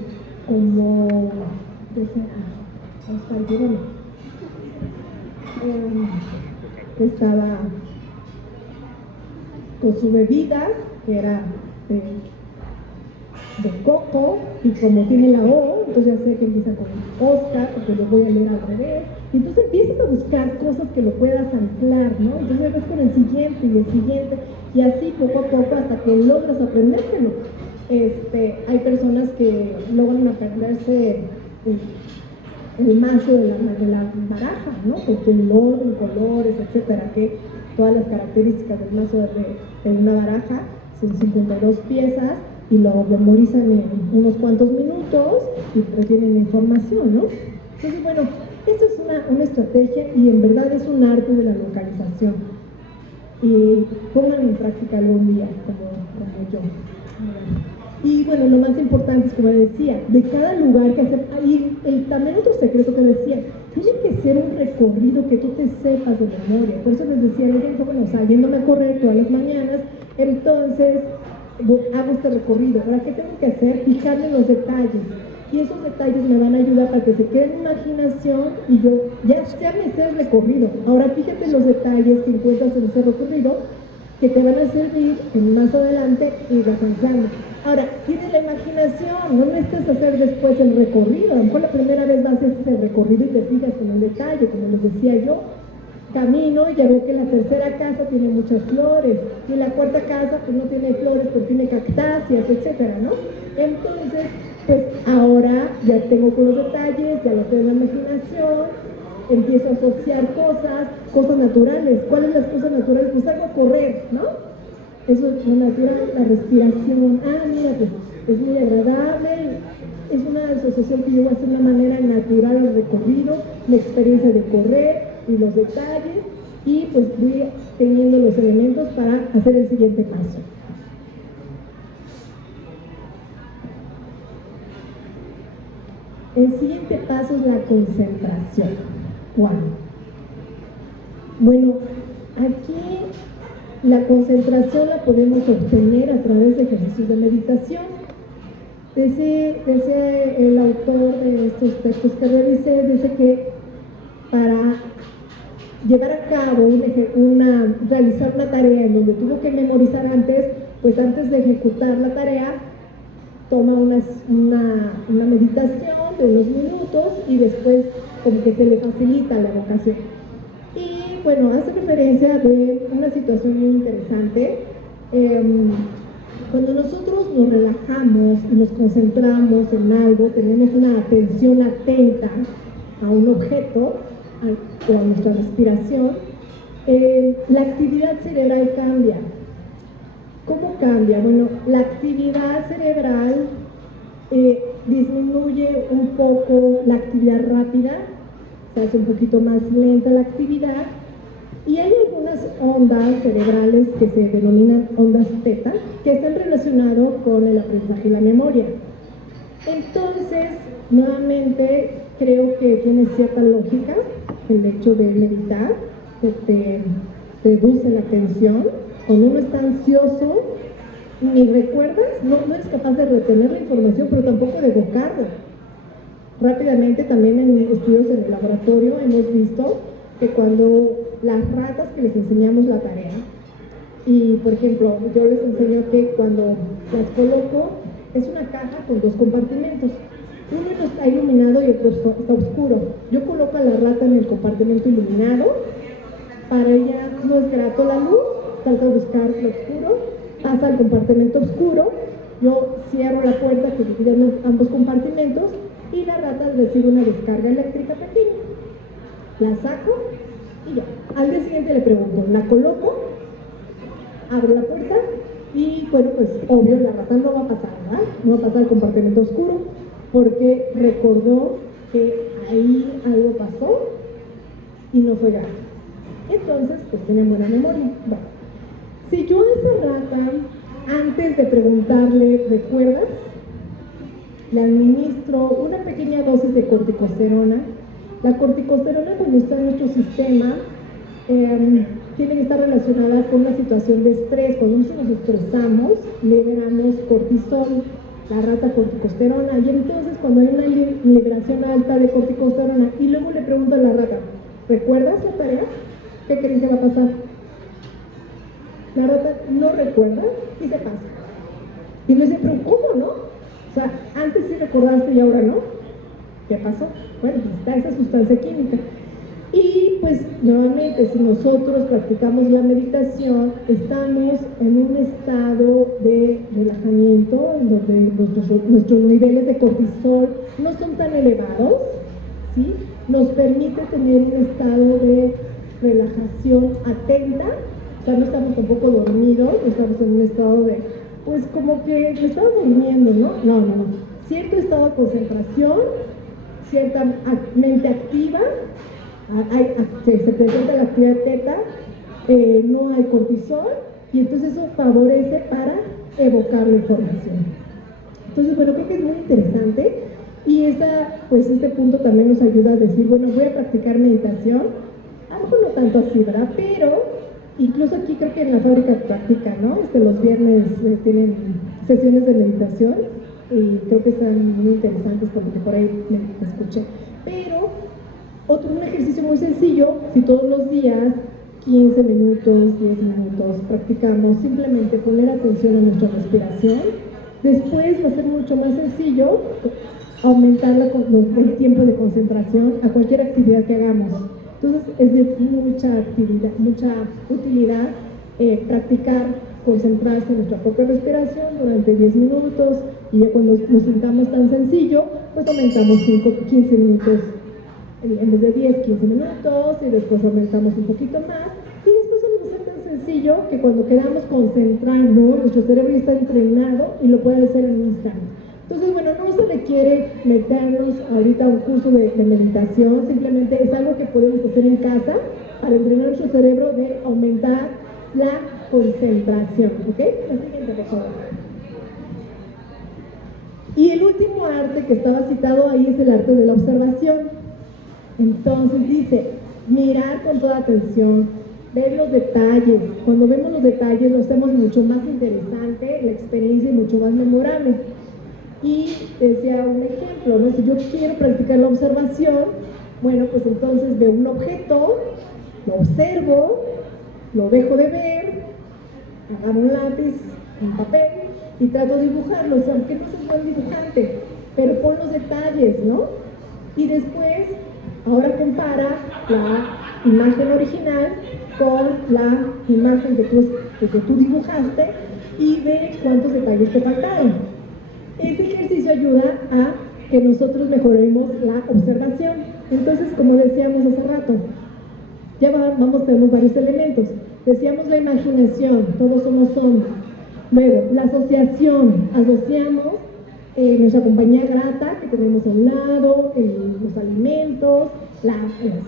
como, Oscar, llévame. Estaba con su bebida, que era de coco, y como tiene la O, entonces ya sé que empieza con Oscar, porque lo voy a leer al revés. Y entonces empiezas a buscar cosas que lo puedas anclar, ¿no? Entonces ves con el siguiente y el siguiente, y así poco a poco hasta que logras aprendértelo. Hay personas que logran aprenderse el mazo de la baraja, ¿no? Porque el orden, colores, etcétera, que todas las características del mazo de una baraja son 52 piezas y lo memorizan en unos cuantos minutos y retienen información, ¿no? Entonces, bueno, esto es una estrategia y en verdad es un arte de la localización. Y pónganlo en práctica algún día, como yo. Y bueno, lo más importante es, como decía, de cada lugar que hacer, y también otro secreto que decía, tiene que ser un recorrido que tú te sepas de memoria. Por eso les decía, bueno, yéndome a correr todas las mañanas, entonces hago este recorrido. Ahora, ¿qué tengo que hacer? Fijarme en los detalles. Y esos detalles me van a ayudar para que se quede en imaginación y yo ya me sé el recorrido. Ahora, fíjate en los detalles que encuentras en ese recorrido que te van a servir más adelante y vas anclando. Ahora, tienes la imaginación, no necesitas hacer después el recorrido. A lo mejor la primera vez vas a hacer ese recorrido y te fijas en el detalle, como les decía yo. Camino y ya veo que la tercera casa tiene muchas flores y la cuarta casa pues no tiene flores, pero tiene cactáceas, etcétera, ¿no? Entonces, pues ahora ya tengo con los detalles, ya lo tengo en la imaginación, empiezo a asociar cosas naturales. ¿Cuáles son las cosas naturales? Pues salgo a correr, ¿no? Eso es lo natural, la respiración. Mira, pues es muy agradable, es una asociación que yo voy a hacer de una manera natural al recorrido, la experiencia de correr y los detalles, y pues voy teniendo los elementos para hacer el siguiente paso. El siguiente paso es la concentración. ¿Cuál? Bueno, aquí la concentración la podemos obtener a través de ejercicios de meditación. Dice el autor de estos textos que revisé, dice que para llevar a cabo realizar una tarea en donde tuvo que memorizar antes, pues antes de ejecutar la tarea, toma una meditación de unos minutos y después como que se le facilita la evocación. Y bueno, hace referencia de una situación muy interesante. Cuando nosotros nos relajamos y nos concentramos en algo, tenemos una atención atenta a un objeto o a nuestra respiración, la actividad cerebral cambia. ¿Cómo cambia? Bueno, la actividad cerebral disminuye un poco la actividad rápida, se hace un poquito más lenta la actividad, y hay algunas ondas cerebrales que se denominan ondas teta, que están relacionadas con el aprendizaje y la memoria. Entonces, nuevamente, creo que tiene cierta lógica el hecho de meditar, que te reduce la atención. Cuando uno está ansioso, ni recuerdas, no eres capaz de retener la información, pero tampoco de evocarla. Rápidamente, también en estudios en el laboratorio, hemos visto que cuando las ratas que les enseñamos la tarea, y por ejemplo, yo les enseño que cuando las coloco, es una caja con dos compartimentos. Uno está iluminado y otro está oscuro. Yo coloco a la rata en el compartimento iluminado, para ella no es grato la luz, trata de buscar lo oscuro, pasa al compartimento oscuro, yo cierro la puerta que divide ambos compartimentos y la rata recibe una descarga eléctrica pequeña. la saco y ya. Al día siguiente le pregunto, la coloco, abro la puerta y bueno, pues obvio la rata no va a pasar, ¿verdad? No va a pasar al compartimento oscuro porque recordó que ahí algo pasó y no fue grave. Entonces, pues tiene buena memoria. Bueno, si yo a esa rata, antes de preguntarle, ¿recuerdas?, le administro una pequeña dosis de corticosterona. La corticosterona, cuando está en nuestro sistema, tiene que estar relacionada con una situación de estrés. Cuando nosotros nos estresamos, liberamos cortisol, la rata corticosterona, y entonces cuando hay una liberación alta de corticosterona, y luego le pregunto a la rata, ¿recuerdas la tarea? ¿Qué creen que va a pasar? La rata no recuerda y se pasa. Y me dice, pero ¿cómo no? O sea, antes sí recordaste y ahora no. ¿Qué pasó? Bueno, está esa sustancia química. Y pues nuevamente, si nosotros practicamos la meditación, estamos en un estado de relajamiento, en donde nuestros niveles de cortisol no son tan elevados, ¿sí? Nos permite tener un estado de relajación atenta, o sea, no estamos tampoco dormidos, estamos en un estado de, pues como que me estaba durmiendo, ¿no? No. Cierto estado de concentración, cierta mente activa, se presenta la actividad teta, no hay cortisol, y entonces eso favorece para evocar la información. Entonces, bueno, creo que es muy interesante, y pues este punto también nos ayuda a decir, bueno, voy a practicar meditación, a lo mejor no tanto así, ¿verdad? Pero incluso aquí creo que en la fábrica practican, ¿no? Los viernes tienen sesiones de meditación, y creo que están muy interesantes, como que por ahí me escuché. Pero un ejercicio muy sencillo, si todos los días 15 minutos, 10 minutos practicamos simplemente poner atención a nuestra respiración, después va a ser mucho más sencillo aumentar el tiempo de concentración a cualquier actividad que hagamos. Entonces es de mucha utilidad practicar, concentrarse en nuestra propia respiración durante 10 minutos, y ya cuando nos sintamos tan sencillo, pues aumentamos 15 minutos en vez de 10, 15 minutos, y después aumentamos un poquito más, y después va a ser tan sencillo que cuando queramos concentrarnos, nuestro cerebro ya está entrenado y lo puede hacer en un instante. Entonces, bueno, no se requiere meternos ahorita a un curso de meditación, simplemente es algo que podemos hacer en casa para entrenar nuestro cerebro de aumentar la concentración, ¿ok? La siguiente, por favor. Y el último arte que estaba citado ahí es el arte de la observación. Entonces dice, mirar con toda atención, ver los detalles. Cuando vemos los detalles lo hacemos mucho más interesante, la experiencia es mucho más memorable. Y decía un ejemplo, ¿no? Si yo quiero practicar la observación, bueno, pues entonces veo un objeto, lo observo, lo dejo de ver, agarro un lápiz, un papel y trato de dibujarlo. O sea, aunque no soy buen dibujante, pero pon los detalles, ¿no? Y después, ahora compara la imagen original con la imagen que tú dibujaste y ve cuántos detalles te faltaron. Este ejercicio ayuda a que nosotros mejoremos la observación. Entonces, como decíamos hace rato, ya tenemos varios elementos. Decíamos la imaginación, todos somos sombras. Luego, la asociación, asociamos nuestra compañía grata que tenemos a un lado, los alimentos, la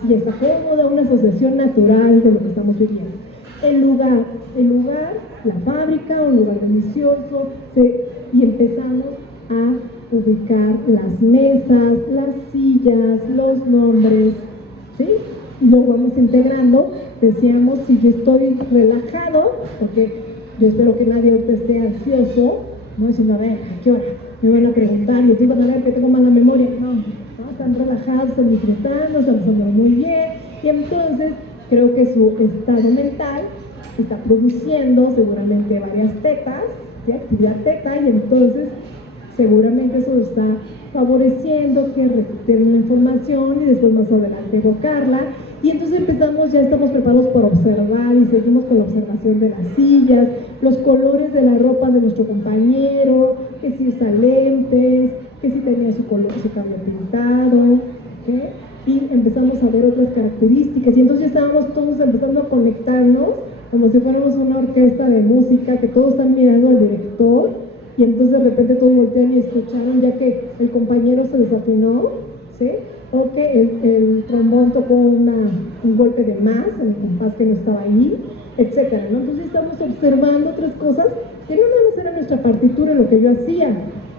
silla está cómoda, una asociación natural de lo que estamos viviendo. El lugar, la fábrica, un lugar delicioso, y empezamos a ubicar las mesas, las sillas, los nombres, ¿sí? Y luego vamos integrando, decíamos, si yo estoy relajado, porque yo espero que nadie esté ansioso, no diciendo, a ver, ¿a qué hora? Me van a preguntar, y van a ver que tengo mala memoria. No, están relajados, están disfrutando, están pasando muy bien, y entonces creo que su estado mental está produciendo seguramente varias tetas, ¿sí? Actividad teta, y entonces seguramente eso está favoreciendo que recuperen la información y después más adelante evocarla. Y entonces ya estamos preparados para observar y seguimos con la observación de las sillas, los colores de la ropa de nuestro compañero, que si usa lentes, que si tenía su cabello pintado, ¿okay? Y empezamos empezamos a ver otras características y entonces estábamos todos empezando a conectarnos como si fuéramos una orquesta de música, que todos están mirando al director y entonces de repente todos voltean y escucharon ya que el compañero se desafinó, ¿sí? O que el trombón tocó un golpe de más en el compás que no estaba ahí, etcétera, ¿no? Entonces estamos observando otras cosas que no nada más era nuestra partitura, lo que yo hacía,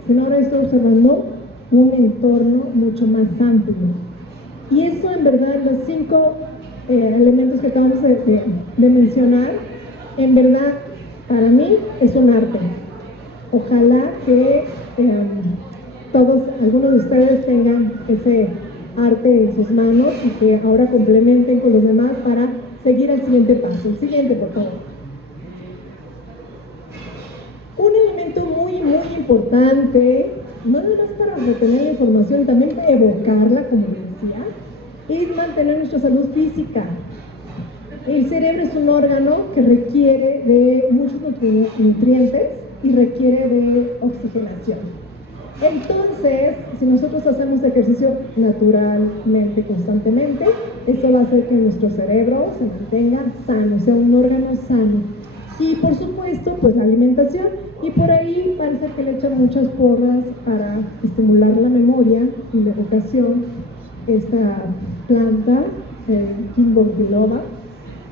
sino ahora estoy observando un entorno mucho más amplio. Y eso en verdad, los 5 elementos que acabamos de mencionar, en verdad, para mí es un arte. Ojalá que algunos de ustedes tengan ese arte en sus manos y que ahora complementen con los demás para seguir al siguiente paso. El siguiente, por favor. Un elemento muy, muy importante, no nada más para retener la información, también para evocarla, como les decía, es mantener nuestra salud física. El cerebro es un órgano que requiere de muchos nutrientes y requiere de oxigenación. Entonces, si nosotros hacemos ejercicio naturalmente, constantemente, eso va a hacer que nuestro cerebro se mantenga sano, sea un órgano sano. Y por supuesto, pues la alimentación, y por ahí parece que le echan muchas porras para estimular la memoria y la evocación, esta planta, Ginkgo biloba.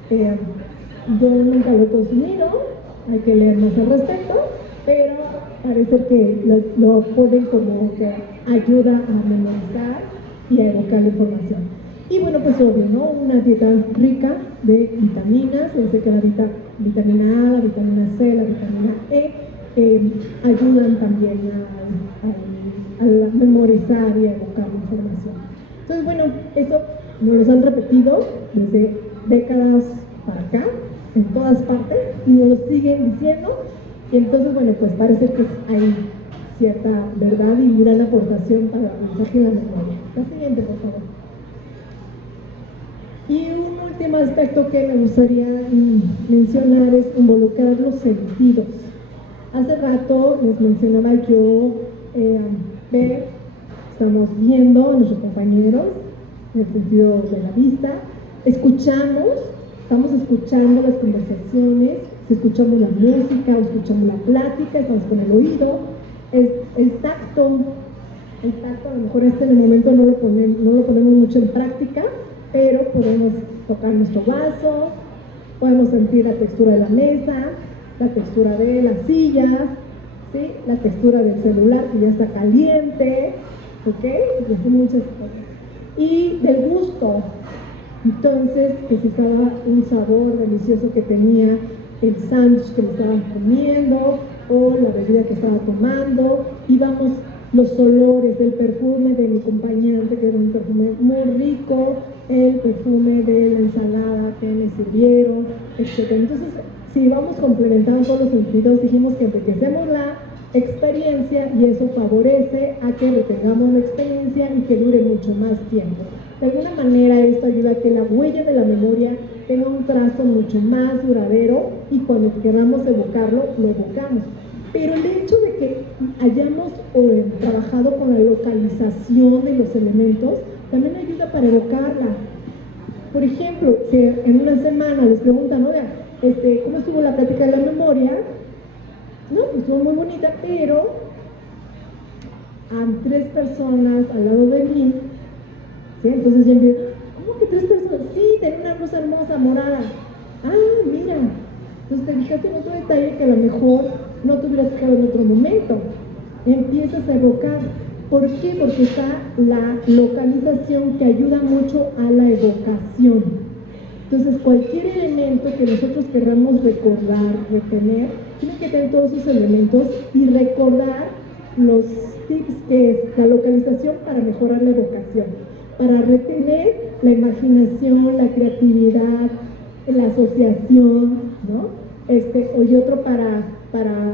Yo nunca lo he consumido, hay que leer más al respecto, pero parece que lo ponen como que ayuda a memorizar y a evocar la información. Y bueno, pues obvio, ¿no? Una dieta rica de vitaminas, sé que la vitamina A, la vitamina C, la vitamina E ayudan también a memorizar y a evocar la información. Entonces, bueno, eso nos lo han repetido desde décadas para acá, en todas partes, y nos lo siguen diciendo. Y entonces, bueno, pues parece que hay cierta verdad y gran aportación para el aprendizaje y la memoria. La siguiente, por favor. Y un último aspecto que me gustaría mencionar es involucrar los sentidos. Hace rato les mencionaba yo estamos viendo a nuestros compañeros en el sentido de la vista, estamos escuchando las conversaciones, escuchamos la música, o escuchamos la plática, estamos con el oído, el tacto, a lo mejor en el momento no lo ponemos mucho en práctica, pero podemos tocar nuestro vaso, podemos sentir la textura de la mesa, la textura de las sillas, ¿sí? La textura del celular que ya está caliente, ¿ok? Y así muchas cosas. Y del gusto, entonces, que si estaba un sabor delicioso que tenía el sándwich que le estaban comiendo o la bebida que estaba tomando, y vamos, los olores, el perfume de mi acompañante, que era un perfume muy rico, el perfume de la ensalada que me sirvieron, etc. Entonces, si vamos complementando todos los sentidos, dijimos que enriquecemos la experiencia y eso favorece a que retengamos la experiencia y que dure mucho más tiempo. De alguna manera esto ayuda a que la huella de la memoria tenga un trazo mucho más duradero y cuando queramos evocarlo, lo evocamos. Pero el hecho de que hayamos trabajado con la localización de los elementos también ayuda para evocarla. Por ejemplo, si en una semana les preguntan, oiga, ¿cómo estuvo la plática de la memoria? No, pues estuvo muy bonita, pero a 3 personas al lado de mí, ¿sí? Entonces ya empiezo, ¿cómo que 3 personas? Sí, tenía una blusa hermosa, morada. Ah, mira. Entonces te fijaste en otro detalle que a lo mejor no te hubieras fijado en otro momento. Empiezas a evocar. ¿Por qué? Porque está la localización que ayuda mucho a la evocación. Entonces, cualquier elemento que nosotros queramos recordar, retener, tiene que tener todos esos elementos y recordar los tips que es la localización para mejorar la evocación, para retener la imaginación, la creatividad, la asociación, ¿no? Y otro para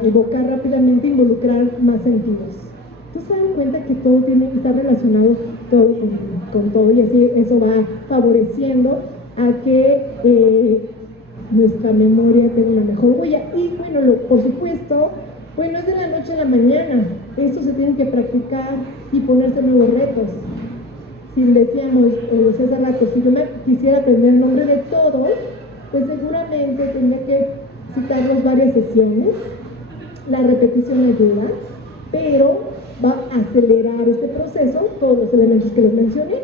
evocar rápidamente, involucrar más sentidos. Entonces se dan cuenta que todo tiene que estar relacionado todo con todo y así eso va favoreciendo a que nuestra memoria tenga una mejor huella. Y bueno, por supuesto, bueno, es de la noche a la mañana. Esto se tiene que practicar y ponerse nuevos retos. si decíamos, o decía hace rato, si yo me quisiera aprender el nombre de todos, pues seguramente tendría que citarlos varias sesiones. La repetición ayuda, pero va a acelerar este proceso, todos los elementos que les mencioné.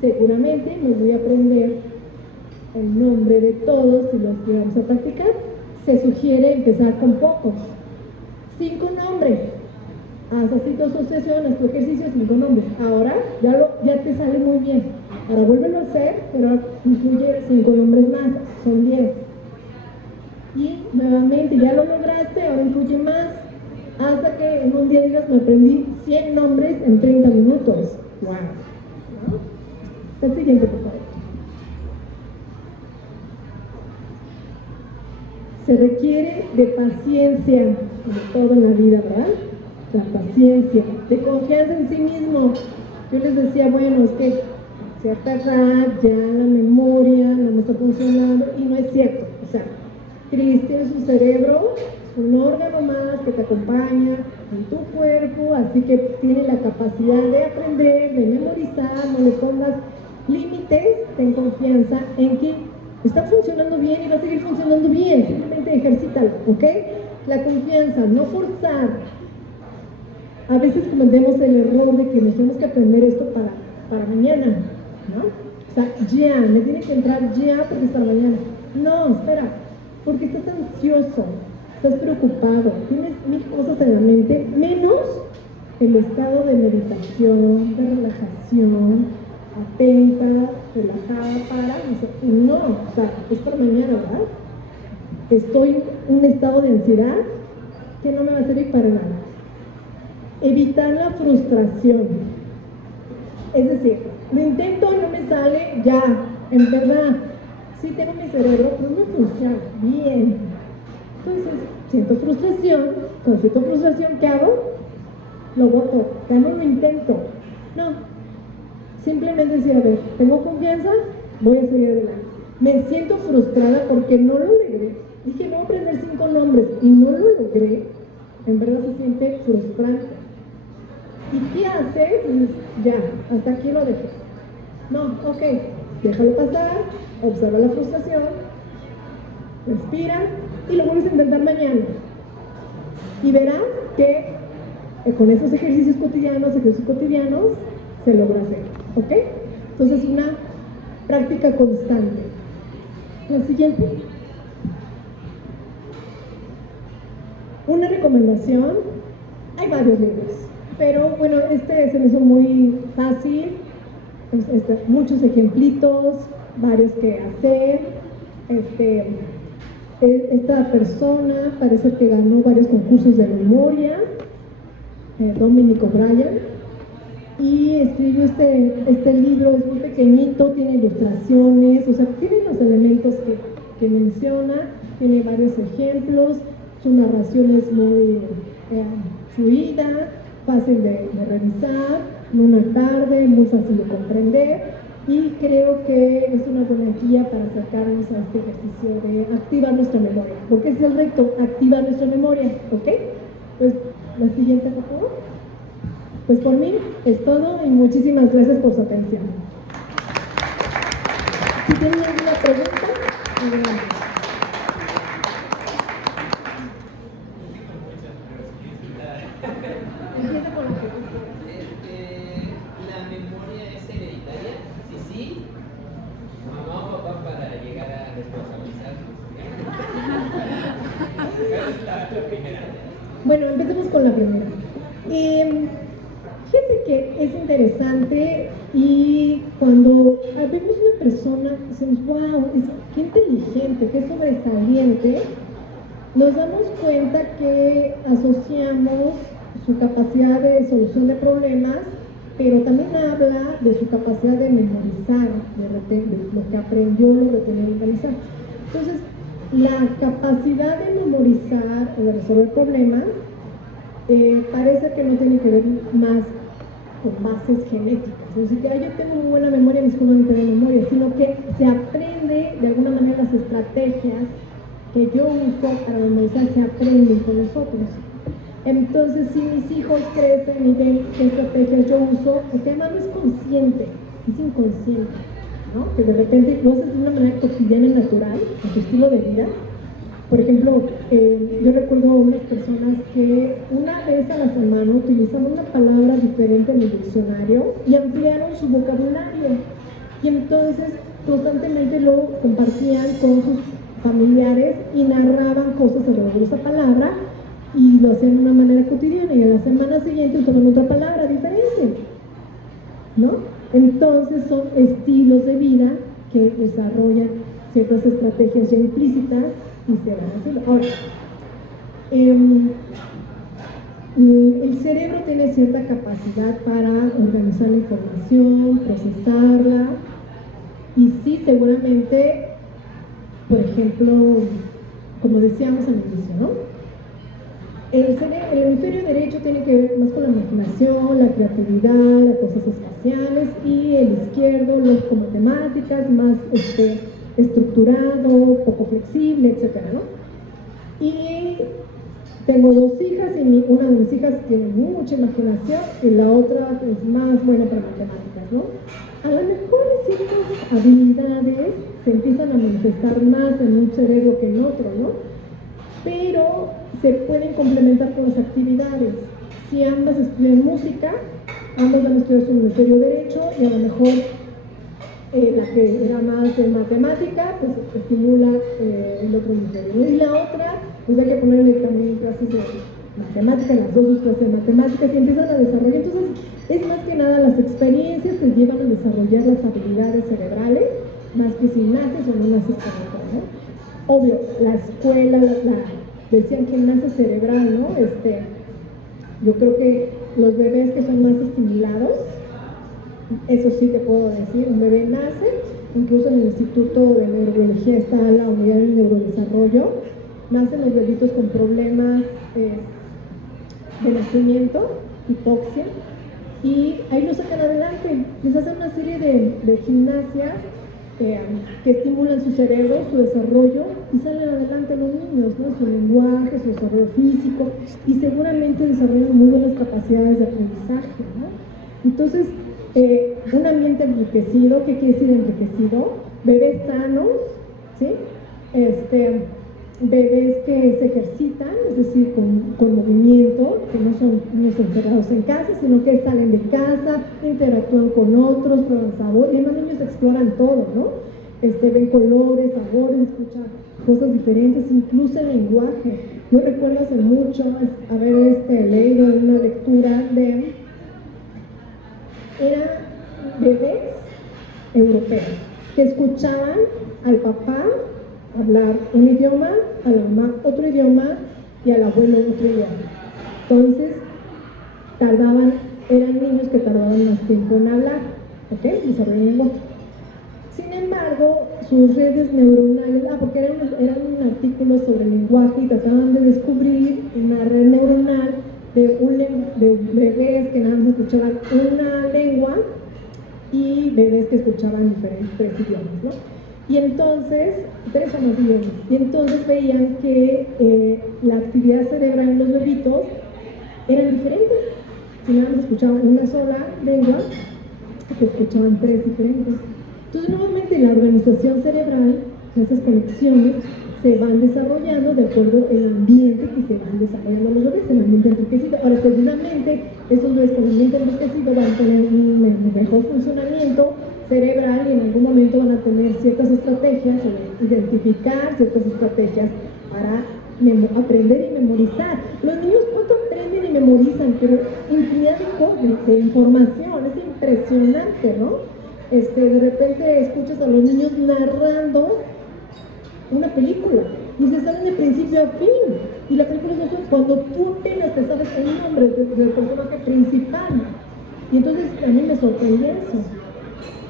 Seguramente me voy a aprender el nombre de todos y los que vamos a practicar. Se sugiere empezar con pocos. 5 nombres. Haz así tu asociación, haz tu ejercicio, 5 nombres. Ahora ya te sale muy bien. Ahora vuélvelo a hacer, pero incluye 5 nombres más, son 10. Y nuevamente ya lo lograste, ahora incluye más. Hasta que en un día digas, me aprendí 100 nombres en 30 minutos. ¡Wow! ¿No? El siguiente, por favor. Se requiere de paciencia, de todo en la vida, ¿verdad? La paciencia, de confianza en sí mismo. Yo les decía, bueno, es que cierta edad, ya la memoria no me está funcionando, y no es cierto. O sea, Cris tiene su cerebro, es un órgano más que te acompaña en tu cuerpo, así que tiene la capacidad de aprender, de memorizar. No le pongas límites, ten confianza en que está funcionando bien y va a seguir funcionando bien, simplemente ejercítalo, ¿ok? La confianza, no forzar. A veces cometemos el error de que nos tenemos que aprender esto para mañana, ¿no? O sea, ya, me tiene que entrar ya porque es para mañana. No, espera, porque estás ansioso, estás preocupado, tienes 1000 cosas en la mente, menos el estado de meditación, de relajación, atenta, relajada, no, o sea, es para mañana, ¿verdad? Estoy en un estado de ansiedad que no me va a servir para nada. Evitar la frustración. Es decir, lo intento y no me sale, ya, en verdad, sí tengo mi cerebro, pero no funciona bien. Entonces, siento frustración, cuando siento frustración, ¿qué hago? Lo boto, ya no lo intento. No, simplemente decir, a ver, tengo confianza, voy a seguir adelante. Me siento frustrada porque no lo logré. Dije, voy a aprender 5 nombres y no lo logré. En verdad se siente frustrante. ¿Y qué haces? Dices, ya, hasta aquí lo dejé. No, ok, déjalo pasar, observa la frustración, respira y lo vuelves a intentar mañana. Y verás que con esos ejercicios cotidianos, se logra hacer, ¿ok? Entonces, una práctica constante. La siguiente. Una recomendación. Hay varios libros, pero bueno, este se me hizo muy fácil. Muchos ejemplitos, varios que hacer. Esta persona parece que ganó varios concursos de memoria, Dominic O'Brien, y escribió este libro. Es muy pequeñito, tiene ilustraciones, o sea, tiene los elementos que menciona, tiene varios ejemplos, su narración es muy fluida, fácil de revisar, en una tarde, muy fácil de comprender, y creo que es una buena guía para acercarnos a este ejercicio de activar nuestra memoria, porque es el reto, activar nuestra memoria, ¿ok? Pues la siguiente, por favor. Pues por mí es todo y muchísimas gracias por su atención. Si tienen alguna pregunta, adelante. Empieza con la pregunta. ¿La memoria es hereditaria? Sí, mamá o papá para llegar a responsabilizarnos. ¿Cuál es la primera? Bueno, empecemos con la primera. Fíjate que es interesante, y cuando vemos una persona, decimos, wow, qué inteligente, qué sobresaliente, nos damos cuenta que asociamos su capacidad de solución de problemas, pero también habla de su capacidad de memorizar, de lo que aprendió, lo retenió y organizar. Entonces, la capacidad de memorizar o de resolver problemas parece que no tiene que ver más con bases genéticas. Es decir, que yo tengo muy buena memoria, mis hijos no tienen memoria, sino que se aprende de alguna manera las estrategias que yo uso para memorizar, se aprenden con nosotros. Entonces, si mis hijos crecen y ven qué estrategias yo uso, el tema no es consciente, es inconsciente, ¿no? Que de repente lo haces de una manera cotidiana y natural, en tu estilo de vida. Por ejemplo, yo recuerdo unas personas que una vez a la semana utilizaban una palabra diferente en el diccionario y ampliaron su vocabulario. Y entonces constantemente lo compartían con sus familiares y narraban cosas alrededor de esa palabra y lo hacían de una manera cotidiana y a la semana siguiente usaban otra palabra diferente, ¿no? Entonces son estilos de vida que desarrollan ciertas estrategias ya implícitas y se van haciendo. Ahora, el cerebro tiene cierta capacidad para organizar la información, procesarla, y sí, seguramente, por ejemplo, como decíamos al inicio, ¿no? El hemisferio derecho tiene que ver más con la imaginación, la creatividad, las cosas espaciales, y el izquierdo, como matemáticas, más estructurado, poco flexible, etcétera, ¿no? Y tengo dos hijas y una de mis hijas tiene mucha imaginación y la otra es más buena para matemáticas, ¿no? A lo mejor ciertas habilidades se empiezan a manifestar más en un cerebro que en otro, ¿no? Pero se pueden complementar con las actividades. Si ambas estudian música, ambas van a estudiar su hemisferio derecho y a lo mejor la que era más de matemática, pues estimula el otro hemisferio. Y la otra, pues hay que ponerle también clases de matemática, las dos sus clases de matemáticas y empiezan a desarrollar. Entonces, es más que nada las experiencias que llevan a desarrollar las habilidades cerebrales, más que si naces o no naces con otra, ¿no? Obvio, la escuela, decían que nace cerebral, ¿no? Yo creo que los bebés que son más estimulados, eso sí te puedo decir, un bebé nace, incluso en el Instituto de Neurobiología está la unidad de neurodesarrollo, nacen los bebitos con problemas de nacimiento, hipoxia, y ahí lo sacan adelante, les hacen una serie de gimnasias que estimulan su cerebro, su desarrollo, y salen adelante los niños, ¿no? Su lenguaje, su desarrollo físico, y seguramente desarrollan muy buenas capacidades de aprendizaje, ¿no? Entonces, un ambiente enriquecido, ¿qué quiere decir enriquecido? Bebés sanos, ¿sí? Bebés que se ejercitan, es decir, con movimiento, que no son niños encerrados en casa, sino que salen de casa, interactúan con otros, prueban sabor, y además los niños exploran todo, ¿no? Ven colores, sabores, escuchan cosas diferentes, incluso el lenguaje. Yo recuerdo hace mucho haber leído una lectura era bebés europeos que escuchaban al papá hablar un idioma, a la mamá otro idioma y al abuelo otro idioma. Entonces, eran niños que tardaban más tiempo en hablar, ¿ok? Desarrollo lenguaje. Sin embargo, sus redes neuronales, porque eran un artículo sobre el lenguaje y trataban de descubrir una red neuronal de bebés que nada más escuchaban una lengua y bebés que escuchaban tres idiomas, ¿no? Y entonces, 3 o más idiomas, y entonces veían que la actividad cerebral en los bebitos eran diferentes. Si nada más escuchaban una sola lengua, que escuchaban 3 diferentes. Entonces, nuevamente, la organización cerebral, esas conexiones, se van desarrollando de acuerdo al ambiente que se van desarrollando los bebés, el ambiente enriquecido. Ahora, seguramente, esos bebés con el ambiente enriquecido van a tener un mejor funcionamiento cerebral y en algún momento van a tener ciertas estrategias o identificar ciertas estrategias para aprender y memorizar. Los niños cuánto aprenden y memorizan, pero infinidad de información, es impresionante, ¿no? De repente escuchas a los niños narrando una película y se saben de principio a fin, y la película es eso cuando tú apenas te sabes el nombre del personaje principal, y entonces a mí me sorprendía eso.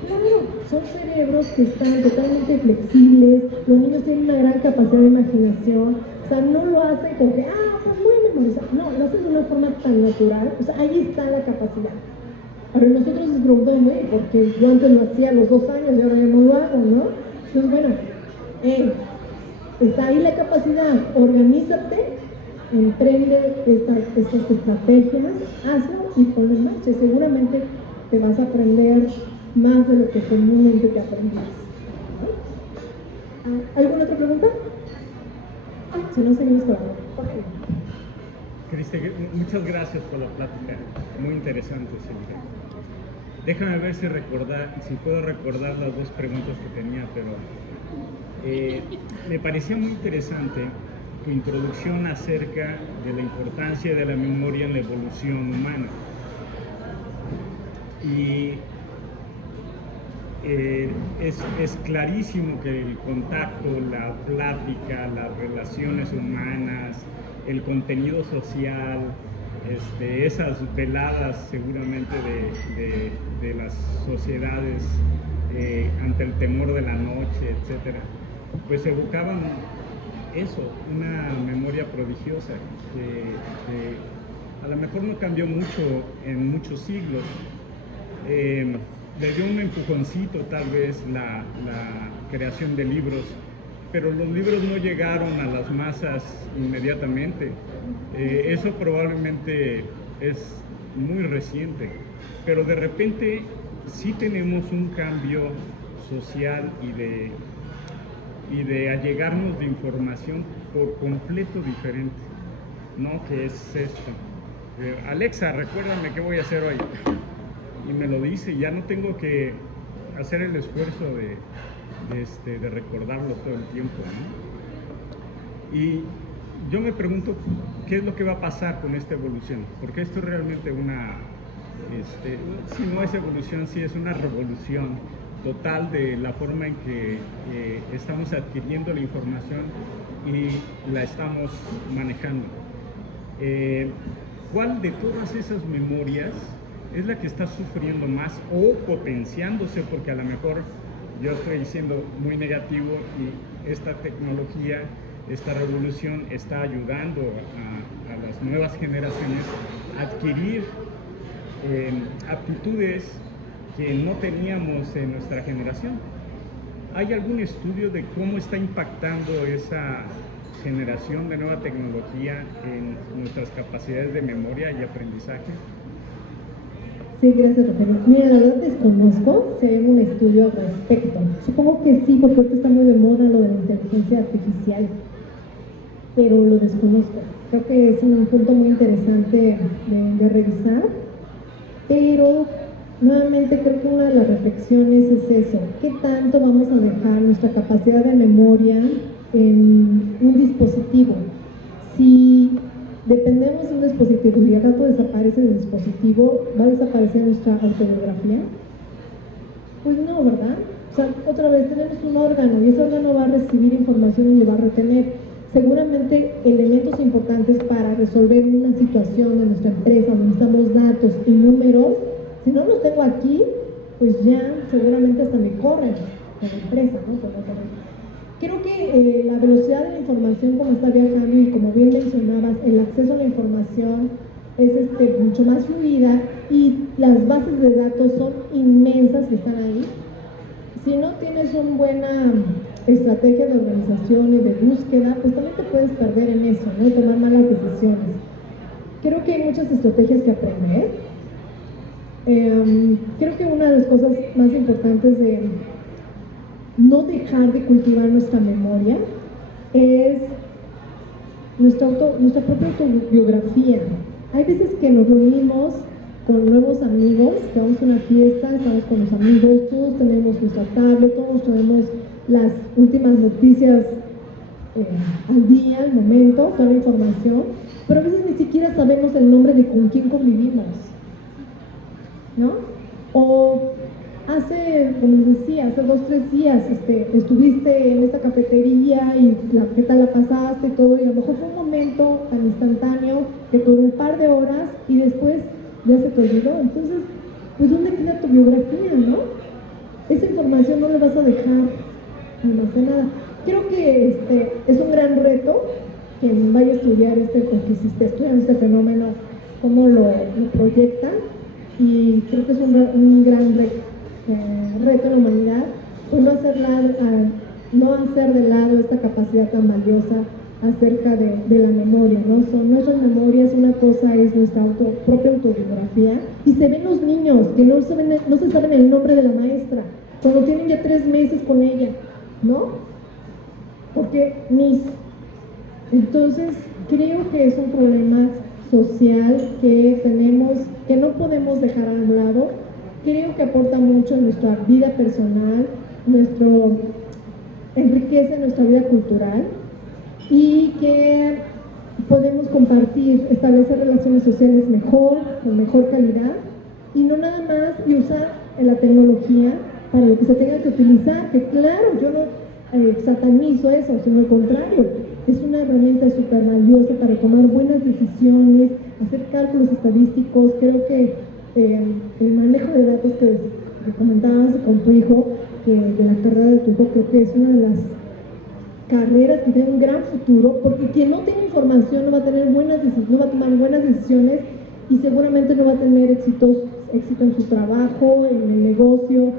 Claro, son cerebros que están totalmente flexibles, los niños tienen una gran capacidad de imaginación, o sea, no lo hacen con que, pues voy a memorizar, no, lo hacen de una forma tan natural, o sea, ahí está la capacidad. Ahora nosotros nos preguntamos, porque yo antes lo hacía a los 2 años y ahora ya no lo hago, ¿no? Entonces, bueno, está ahí la capacidad, organízate emprende estas estrategias, hazlo y ponlo en marcha. Seguramente te vas a aprender más de lo que comúnmente te aprendías. ¿Alguna otra pregunta? Si no, seguimos con la otra. Cristi, muchas gracias por la plática, muy interesante, Silvia. Déjame ver si puedo recordar las dos preguntas que tenía, pero me parecía muy interesante tu introducción acerca de la importancia de la memoria en la evolución humana. Y es clarísimo que el contacto, la plática, las relaciones humanas, el contenido social, esas veladas seguramente de las sociedades ante el temor de la noche, etcétera, pues evocaban eso, una memoria prodigiosa que a lo mejor no cambió mucho en muchos siglos. Le dio un empujoncito tal vez la creación de libros, pero los libros no llegaron a las masas inmediatamente. Eso probablemente es muy reciente, pero de repente sí tenemos un cambio social y de allegarnos de información por completo diferente, ¿no? ¿Qué es esto? Alexa, recuérdame qué voy a hacer hoy. Y me lo dice, ya no tengo que hacer el esfuerzo de recordarlo todo el tiempo, ¿no? Y yo me pregunto qué es lo que va a pasar con esta evolución, porque esto es realmente si no es evolución, sí es una revolución total de la forma en que estamos adquiriendo la información y la estamos manejando. ¿Cuál de todas esas memorias es la que está sufriendo más o potenciándose? Porque a lo mejor yo estoy siendo muy negativo y esta tecnología, esta revolución está ayudando a las nuevas generaciones a adquirir aptitudes que no teníamos en nuestra generación. ¿Hay algún estudio de cómo está impactando esa generación de nueva tecnología en nuestras capacidades de memoria y aprendizaje? Sí, gracias, Rogelio. Mira, la verdad desconozco si hay un estudio al respecto. Supongo que sí, porque ahorita está muy de moda lo de la inteligencia artificial, pero lo desconozco. Creo que es un punto muy interesante de revisar, pero nuevamente creo que una de las reflexiones es eso. ¿Qué tanto vamos a dejar nuestra capacidad de memoria en un dispositivo? Si dependemos de un dispositivo y al rato desaparece el dispositivo, ¿va a desaparecer nuestra autobiografía? Pues no, ¿verdad? O sea, otra vez tenemos un órgano y ese órgano va a recibir información y le va a retener seguramente elementos importantes para resolver una situación de nuestra empresa, donde necesitamos datos y números. Si no los tengo aquí, pues ya seguramente hasta me corren de la empresa, ¿no? Creo que la velocidad de la información como está viajando y como bien mencionabas, el acceso a la información es mucho más fluida y las bases de datos son inmensas que están ahí. Si no tienes una buena estrategia de organización y de búsqueda, pues también te puedes perder en eso, ¿no? Y tomar malas decisiones. Creo que hay muchas estrategias que aprender. Creo que una de las cosas más importantes de no dejar de cultivar nuestra memoria es nuestra propia autobiografía. Hay veces que nos reunimos con nuevos amigos, que vamos a una fiesta, estamos con los amigos, todos tenemos nuestra tablet, todos tenemos las últimas noticias al día, al momento, toda la información, pero a veces ni siquiera sabemos el nombre de con quién convivimos, ¿no? O como les decía, hace 2 o 3 días estuviste en esta cafetería y ¿qué tal la pasaste y todo? Y a lo mejor fue un momento tan instantáneo que duró un par de horas y después ya se te olvidó. Entonces, pues ¿dónde queda tu biografía, no? Esa información no la vas a dejar almacenada. Creo que es un gran reto quien vaya a estudiar o que si esté estudiando este fenómeno, cómo lo proyectan, y creo que es un gran reto en la humanidad, pues no hacer de lado esta capacidad tan valiosa acerca de la memoria, ¿no? Son nuestras memorias, una cosa es nuestra propia autobiografía, y se ven los niños que no se saben el nombre de la maestra, cuando tienen ya 3 meses con ella, ¿no? Porque entonces creo que es un problema social que tenemos, que no podemos dejar a un lado. Creo que aporta mucho en nuestra vida personal, enriquece nuestra vida cultural, y que podemos compartir, establecer relaciones sociales mejor, con mejor calidad, y no nada más y usar la tecnología para lo que se tenga que utilizar, que claro, yo no satanizo eso, sino al contrario, es una herramienta súper valiosa para tomar buenas decisiones, hacer cálculos estadísticos. Creo que el manejo de datos que comentabas con tu hijo, de la carrera de tu hijo, creo que es una de las carreras que tienen un gran futuro, porque quien no tiene información no va a tomar buenas decisiones, y seguramente no va a tener éxito en su trabajo, en el negocio,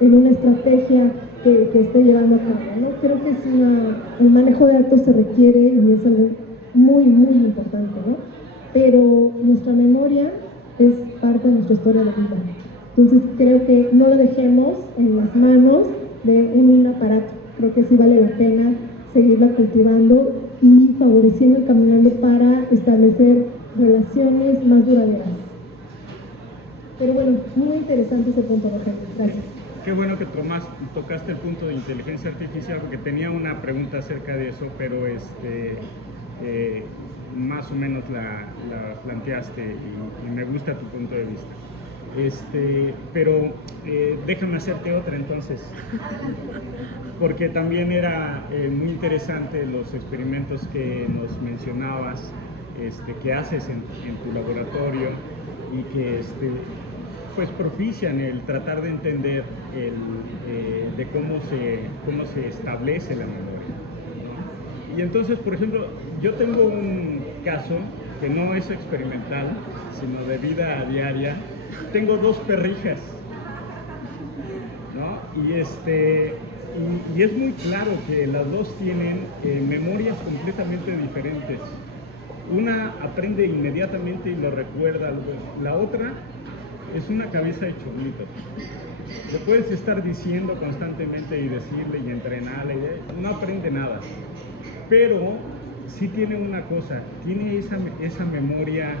en una estrategia que esté llevando a cabo, ¿no? Creo que el manejo de datos se requiere y es algo muy, muy importante, ¿no? Pero nuestra memoria es parte de nuestra historia de vida. Entonces creo que no lo dejemos en las manos de un aparato. Creo que sí vale la pena seguirla cultivando y favoreciendo y caminando para establecer relaciones más duraderas. Pero bueno, muy interesante ese punto, Rogelio. Gracias. Qué bueno que tocaste el punto de inteligencia artificial, porque tenía una pregunta acerca de eso, pero más o menos la planteaste y me gusta tu punto de vista. Pero déjame hacerte otra entonces, porque también era muy interesante los experimentos que nos mencionabas, que haces en tu laboratorio, y que pues propician el tratar de entender de cómo se establece la memoria, ¿no? Y entonces, por ejemplo, yo tengo un caso que no es experimental, sino de vida diaria. Tengo 2 perrijas, ¿no? Y es muy claro que las 2 tienen memorias completamente diferentes. Una aprende inmediatamente y lo recuerda, la otra es una cabeza de churrito. Le puedes estar diciendo constantemente y decirle y entrenarle, no aprende nada. Pero sí tiene una cosa, tiene esa memoria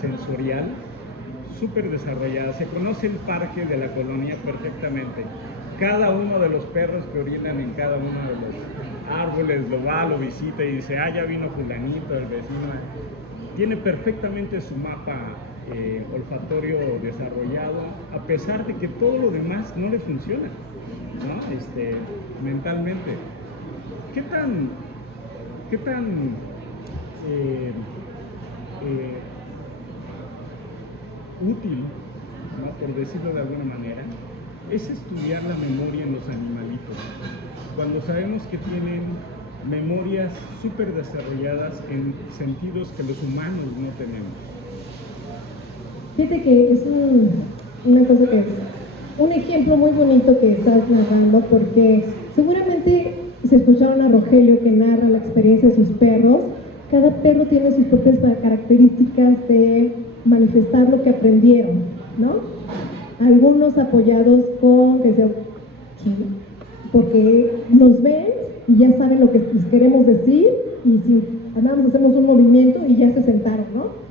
sensorial súper desarrollada. Se conoce el parque de la colonia perfectamente. Cada uno de los perros que orinan en cada uno de los árboles lo visita y dice, ya vino fulanito, el vecino. Tiene perfectamente su mapa olfatorio desarrollado, a pesar de que todo lo demás no le funciona, ¿no? Mentalmente. ¿Qué tan útil, ¿no?, por decirlo de alguna manera, es estudiar la memoria en los animalitos, cuando sabemos que tienen memorias súper desarrolladas en sentidos que los humanos no tenemos? Fíjate que es una cosa que es un ejemplo muy bonito que estás narrando, porque seguramente se escucharon a Rogelio que narra la experiencia de sus perros. Cada perro tiene sus propias características de manifestar lo que aprendieron, ¿no? Algunos apoyados porque nos ven y ya saben lo que les queremos decir, y si andamos hacemos un movimiento y ya se sentaron, ¿no?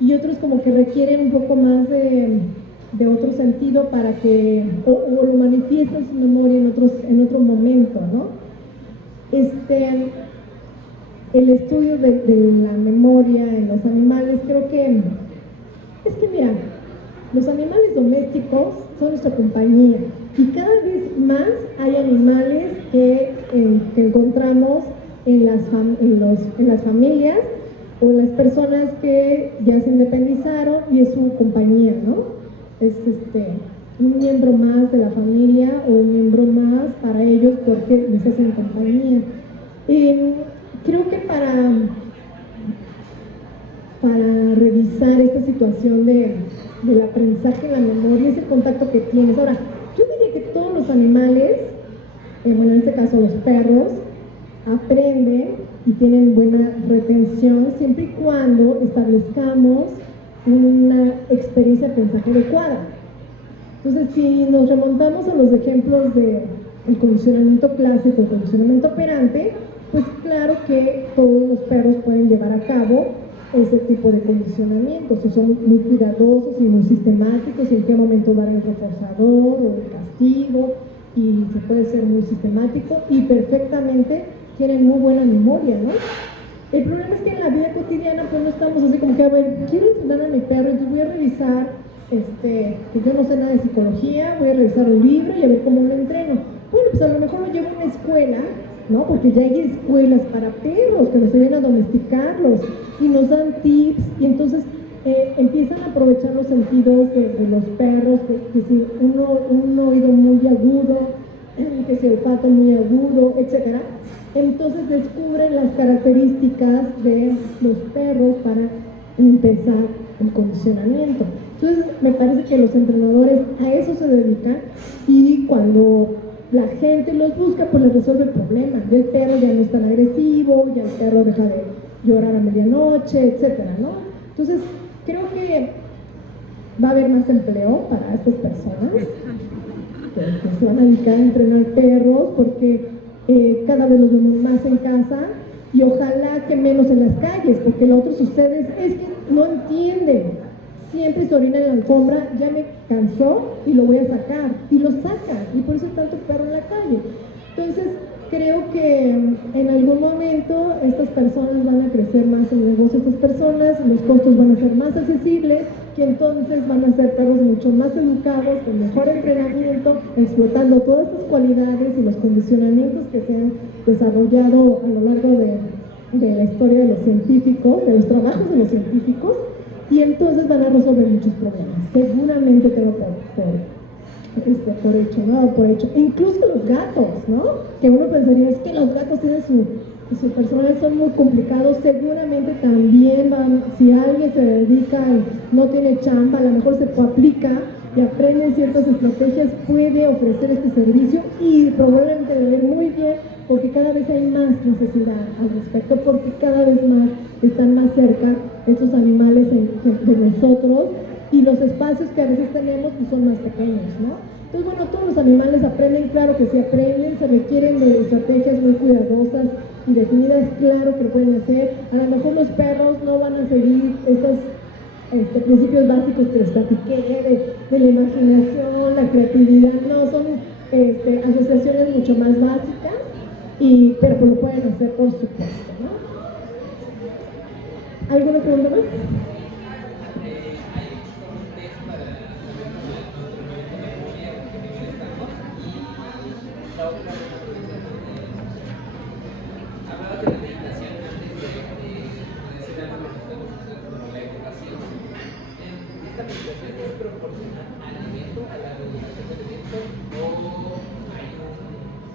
Y otros como que requieren un poco más de otro sentido para que o lo manifiesten su memoria en otro momento, ¿no? El estudio de la memoria en los animales, creo que mira, los animales domésticos son nuestra compañía, y cada vez más hay animales que encontramos en las familias o en las personas que ya se independizaron, y es su compañía, ¿no? Es un miembro más de la familia, o un miembro más para ellos porque les hacen compañía. Creo que para revisar esta situación del aprendizaje en la memoria es el contacto que tienes. Ahora, yo diría que todos los animales, en este caso los perros, aprenden y tienen buena retención siempre y cuando establezcamos una experiencia de aprendizaje adecuada. Entonces, si nos remontamos a los ejemplos del condicionamiento clásico, el condicionamiento operante, pues claro que todos los perros pueden llevar a cabo ese tipo de condicionamientos, si son muy cuidadosos y muy sistemáticos, y en qué momento dar el reforzador o el castigo, y se puede ser muy sistemático y perfectamente tienen muy buena memoria, ¿no? El problema es que en la vida cotidiana pues no estamos así como que, a ver, quiero entrenar a mi perro, entonces voy a revisar, que yo no sé nada de psicología, voy a revisar un libro y a ver cómo lo entreno. Bueno, pues a lo mejor lo llevo a una escuela, ¿no? Porque ya hay escuelas para perros que nos ayudan a domesticarlos y nos dan tips, y entonces empiezan a aprovechar los sentidos de los perros, que si un oído muy agudo, que si olfato muy agudo, etcétera. Entonces descubren las características de los perros para empezar el condicionamiento. Entonces me parece que los entrenadores a eso se dedican, y cuando la gente los busca, pues les resuelve el problema. Ya el perro ya no es tan agresivo, ya el perro deja de llorar a medianoche, etcétera, ¿no? Entonces creo que va a haber más empleo para estas personas que se van a dedicar a entrenar perros, porque cada vez los vemos más en casa, y ojalá que menos en las calles, porque lo otro sucede es que no entienden. Siempre se orina en la alfombra, ya me cansó y lo voy a sacar, y lo sacan, y por eso hay tanto perro en la calle. Entonces creo que en algún momento estas personas van a crecer más en el negocio, estas personas, los costos van a ser más accesibles, y entonces van a ser perros mucho más educados, con mejor entrenamiento, explotando todas estas cualidades y los condicionamientos que se han desarrollado a lo largo de la historia de los científicos, de los trabajos de los científicos, y entonces van a resolver muchos problemas. Seguramente te lo por hecho, ¿no? Por hecho. Incluso los gatos, ¿no? Que uno pensaría, es que los gatos tienen su personalidad, son muy complicados. Seguramente también si alguien se dedica y no tiene chamba, a lo mejor se aplica y aprende ciertas estrategias, puede ofrecer este servicio y probablemente le ve muy bien, porque cada vez hay más necesidad al respecto, porque cada vez más están más cerca estos animales de nosotros, y los espacios que a veces tenemos pues son más pequeños, ¿no? Entonces, bueno, todos los animales aprenden, claro que sí aprenden, se requieren de estrategias muy cuidadosas y definidas, claro que lo pueden hacer. A lo mejor los perros no van a seguir estos principios básicos que les platiqué, de la imaginación, la creatividad, no, son asociaciones mucho más básicas, pero pues lo pueden hacer por supuesto, ¿no? ¿Alguna pregunta más? Hablabas de la meditación antes de decir algo como la evocación. ¿Esta meditación es proporcional al alimento, a la regulación del alimento, o hay un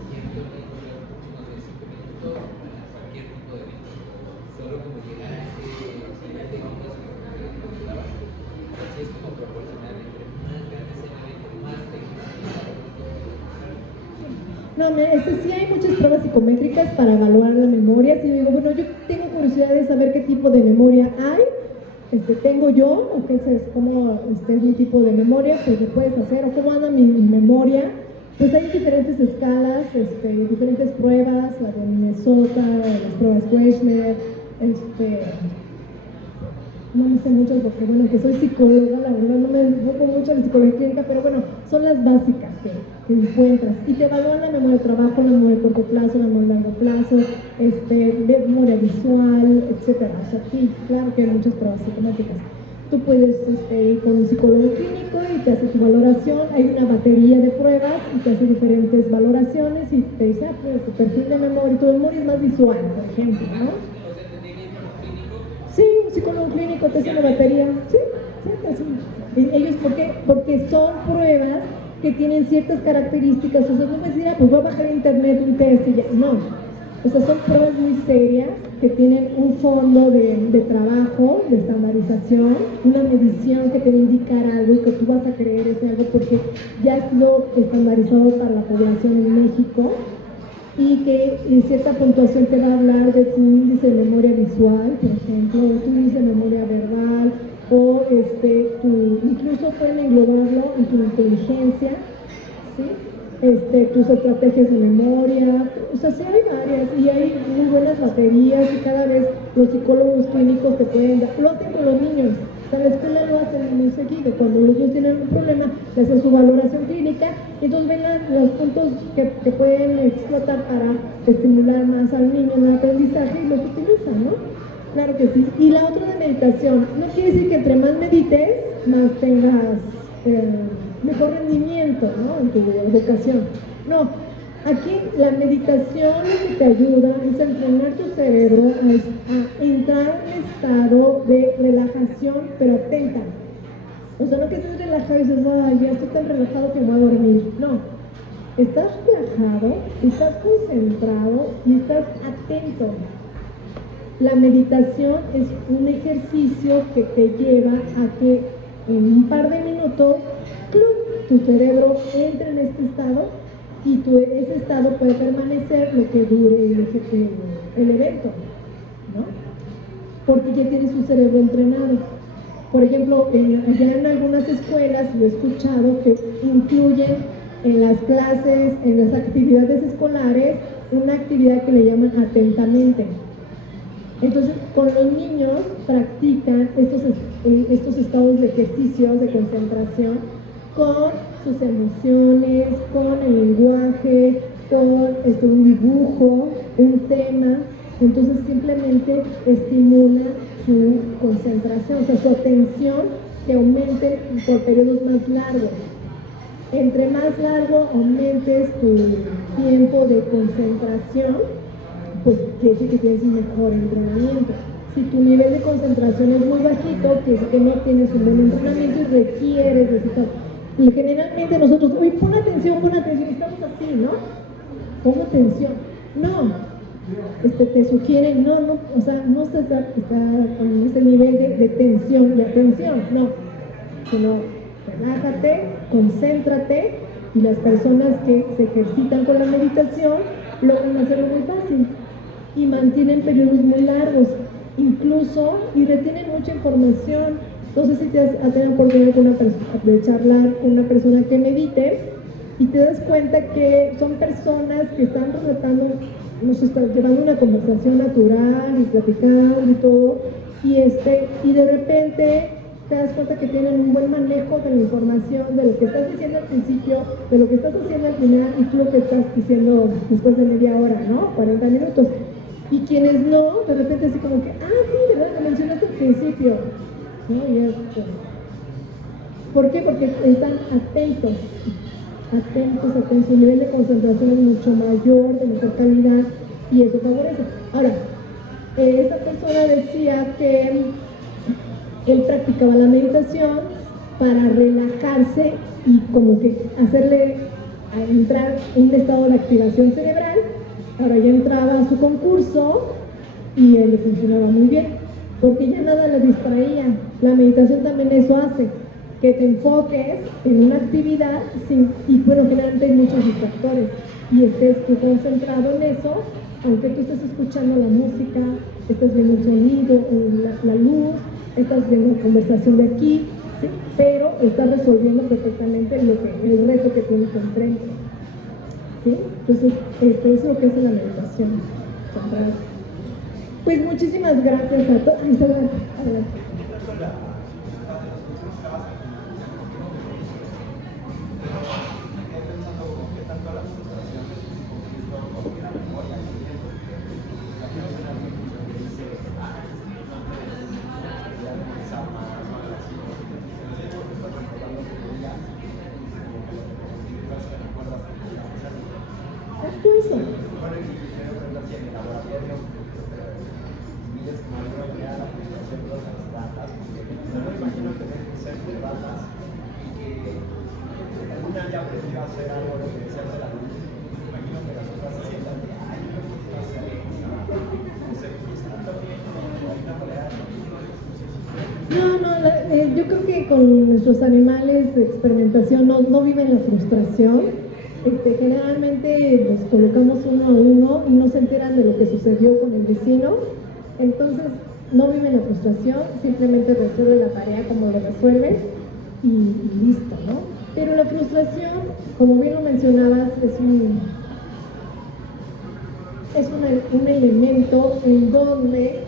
cierto tiempo, no sé, 5 minutos para cualquier tipo de evento? Solo como llegar a ese nivel de minutos que comentaba. Así es como proporcional, entre más grande sea el evento, más técnica. No, sí hay muchas pruebas psicométricas para evaluar la memoria. Si digo, bueno, yo tengo curiosidad de saber qué tipo de memoria hay, tengo yo, o qué es, cómo es mi tipo de memoria, pues lo puedes hacer, o cómo anda mi memoria. Pues hay diferentes escalas, diferentes pruebas, la de Minnesota, las pruebas Wechsler, no me sé mucho porque, bueno, que soy psicóloga, la verdad no me enfoco mucho en la psicología clínica, pero bueno, son las básicas que encuentras, y te evalúan la memoria de trabajo, la memoria de corto plazo, la memoria de largo plazo, memoria visual, etcétera. O sea, sí, claro que hay muchas pruebas psicométricas. Tú puedes ir con un psicólogo clínico y te hace tu valoración, hay una batería de pruebas y te hace diferentes valoraciones y te dice, pues tu perfil de memoria, tu memoria es más visual, por ejemplo, ¿no? Sí, un psicólogo clínico te hace una batería, sí, te hace. Ellos, ¿por qué? Porque son pruebas que tienen ciertas características. O sea, no me decir, pues voy a bajar a internet un test y ya, no. O sea, son pruebas muy serias que tienen un fondo de trabajo, de estandarización, una medición que te va a indicar algo y que tú vas a creer ese algo porque ya ha sido estandarizado para la población en México. y que en cierta puntuación te va a hablar de tu índice de memoria visual, por ejemplo, de tu índice de memoria verbal, o incluso pueden englobarlo en tu inteligencia, ¿sí? Tus estrategias de memoria, o sea, sí hay varias, y hay muy buenas baterías, y cada vez los psicólogos clínicos te pueden dar, lo hacen con los niños. O sea, la escuela lo hacen muy seguido, cuando los niños tienen un problema, le hacen su valoración clínica, y entonces ven los puntos que pueden explotar para estimular más al niño en el aprendizaje y los utilizan, ¿no? Claro que sí. Y la otra de meditación, no quiere decir que entre más medites, más tengas mejor rendimiento, ¿no? En tu educación. No, aquí la meditación lo que te ayuda es a entrenar tu cerebro a entrar en un estado de relajación, pero atenta. O sea, no que estés relajado y dices, ay, ya estoy tan relajado que me voy a dormir. No, estás relajado, estás concentrado y estás atento. La meditación es un ejercicio que te lleva a que en un par de minutos tu cerebro entre en este estado y ese estado puede permanecer lo que dure el evento, ¿no? Porque ya tienes tu cerebro entrenado. Por ejemplo, ya en algunas escuelas lo he escuchado que incluyen en las clases, en las actividades escolares, una actividad que le llaman atentamente. Entonces, con los niños practican estos estados de ejercicios, de concentración, con sus emociones, con el lenguaje, con un dibujo, un tema. Entonces, simplemente estimula su concentración, o sea, su atención que aumente por periodos más largos. Entre más largo aumentes tu tiempo de concentración, pues quiere decir que tienes un mejor entrenamiento. Si tu nivel de concentración es muy bajito, quiere decir que no tienes un buen entrenamiento y requieres de estar. Y generalmente nosotros, uy, pon atención, y estamos así, ¿no? Pon atención. No, te sugieren, no, o sea, no estás con ese nivel de tensión y atención, no, sino relájate, concéntrate, y las personas que se ejercitan con la meditación logran hacerlo muy fácil y mantienen periodos muy largos, incluso, y retienen mucha información. No sé si te has tenido oportunidad de charlar con una persona que medite y te das cuenta que son personas que están relatando, están llevando una conversación natural y platicando y todo, y de repente te das cuenta que tienen un buen manejo de la información, de lo que estás diciendo al principio, de lo que estás haciendo al final y tú lo que estás diciendo después de media hora, ¿no? 40 minutos. Y quienes no, de repente así como que, sí, ¿verdad? Lo mencionaste al principio, ¿no? Y ¿por qué? Porque están atentos, su nivel de concentración es mucho mayor, de mejor calidad, y eso favorece. Ahora, esta persona decía que él practicaba la meditación para relajarse y como que hacerle entrar en un estado de activación cerebral. Ahora ya entraba a su concurso y él le funcionaba muy bien, porque ya nada le distraía. La meditación también eso hace, que te enfoques en una actividad y bueno, generalmente hay muchos distractores y estés tú concentrado en eso, aunque tú estés escuchando la música, estás viendo el sonido, la luz, estás viendo la conversación de aquí, ¿sí? Pero estás resolviendo perfectamente el reto que tienes enfrente, ¿sí? Entonces, esto es lo que hace la meditación central. Pues muchísimas gracias a todos. Yo creo que con nuestros animales de experimentación no viven la frustración, Generalmente los colocamos uno a uno y no se enteran de lo que sucedió con el vecino, entonces no viven la frustración, simplemente resuelven la tarea como lo resuelven y listo, ¿no? Pero la frustración, como bien lo mencionabas, es un elemento en donde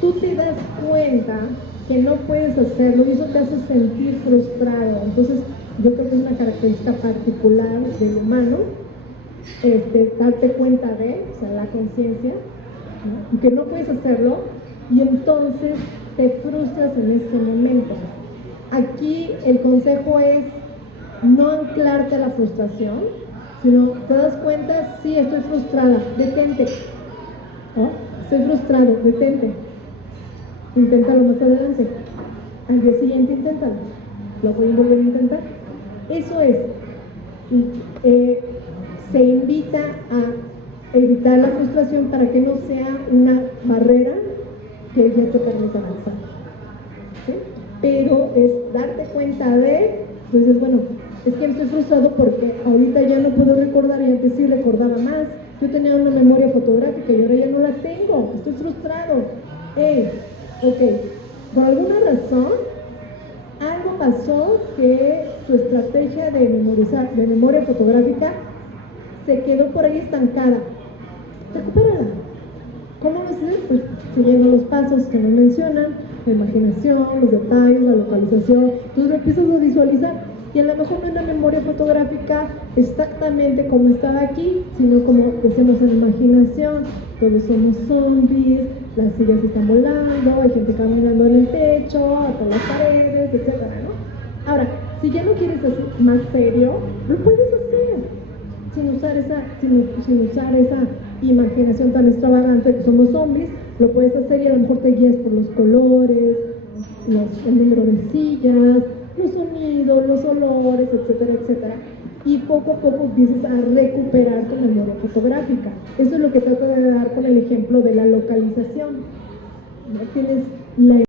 tú te das cuenta que no puedes hacerlo y eso te hace sentir frustrado. Entonces, yo creo que es una característica particular del humano, darte cuenta de, o sea, la conciencia, ¿no? Que no puedes hacerlo y entonces te frustras en ese momento. Aquí el consejo es no anclarte a la frustración, sino te das cuenta, sí, estoy frustrada, detente, ¿no? Estoy frustrado, detente, inténtalo más adelante, al día siguiente inténtalo, lo voy a volver a intentar. Eso es, se invita a evitar la frustración para que no sea una barrera que ya te permita avanzar, ¿sí? Pero es darte cuenta de, entonces, bueno, es que estoy frustrado porque ahorita ya no puedo recordar y antes sí recordaba más. Yo tenía una memoria fotográfica y ahora ya no la tengo, estoy frustrado. Ok, por alguna razón, algo pasó que tu estrategia de memoria fotográfica se quedó por ahí estancada. Recupérala. ¿Cómo lo haces? Pues siguiendo los pasos que nos mencionan, la imaginación, los detalles, la localización. Entonces lo empiezas a visualizar y a lo mejor no en la memoria fotográfica exactamente como estaba aquí, sino como decíamos en la imaginación. Todos somos zombies, las sillas están volando, hay gente caminando en el techo, por las paredes, etcétera, ¿no? Ahora, si ya no quieres hacer más serio, lo puedes hacer sin usar esa imaginación tan extravagante que somos zombies. Lo puedes hacer y a lo mejor te guías por los colores, el número de sillas, los sonidos, los olores, etcétera, etcétera. Y poco a poco empiezas a recuperar tu memoria fotográfica. Eso es lo que trato de dar con el ejemplo de la localización. ¿No? Tienes la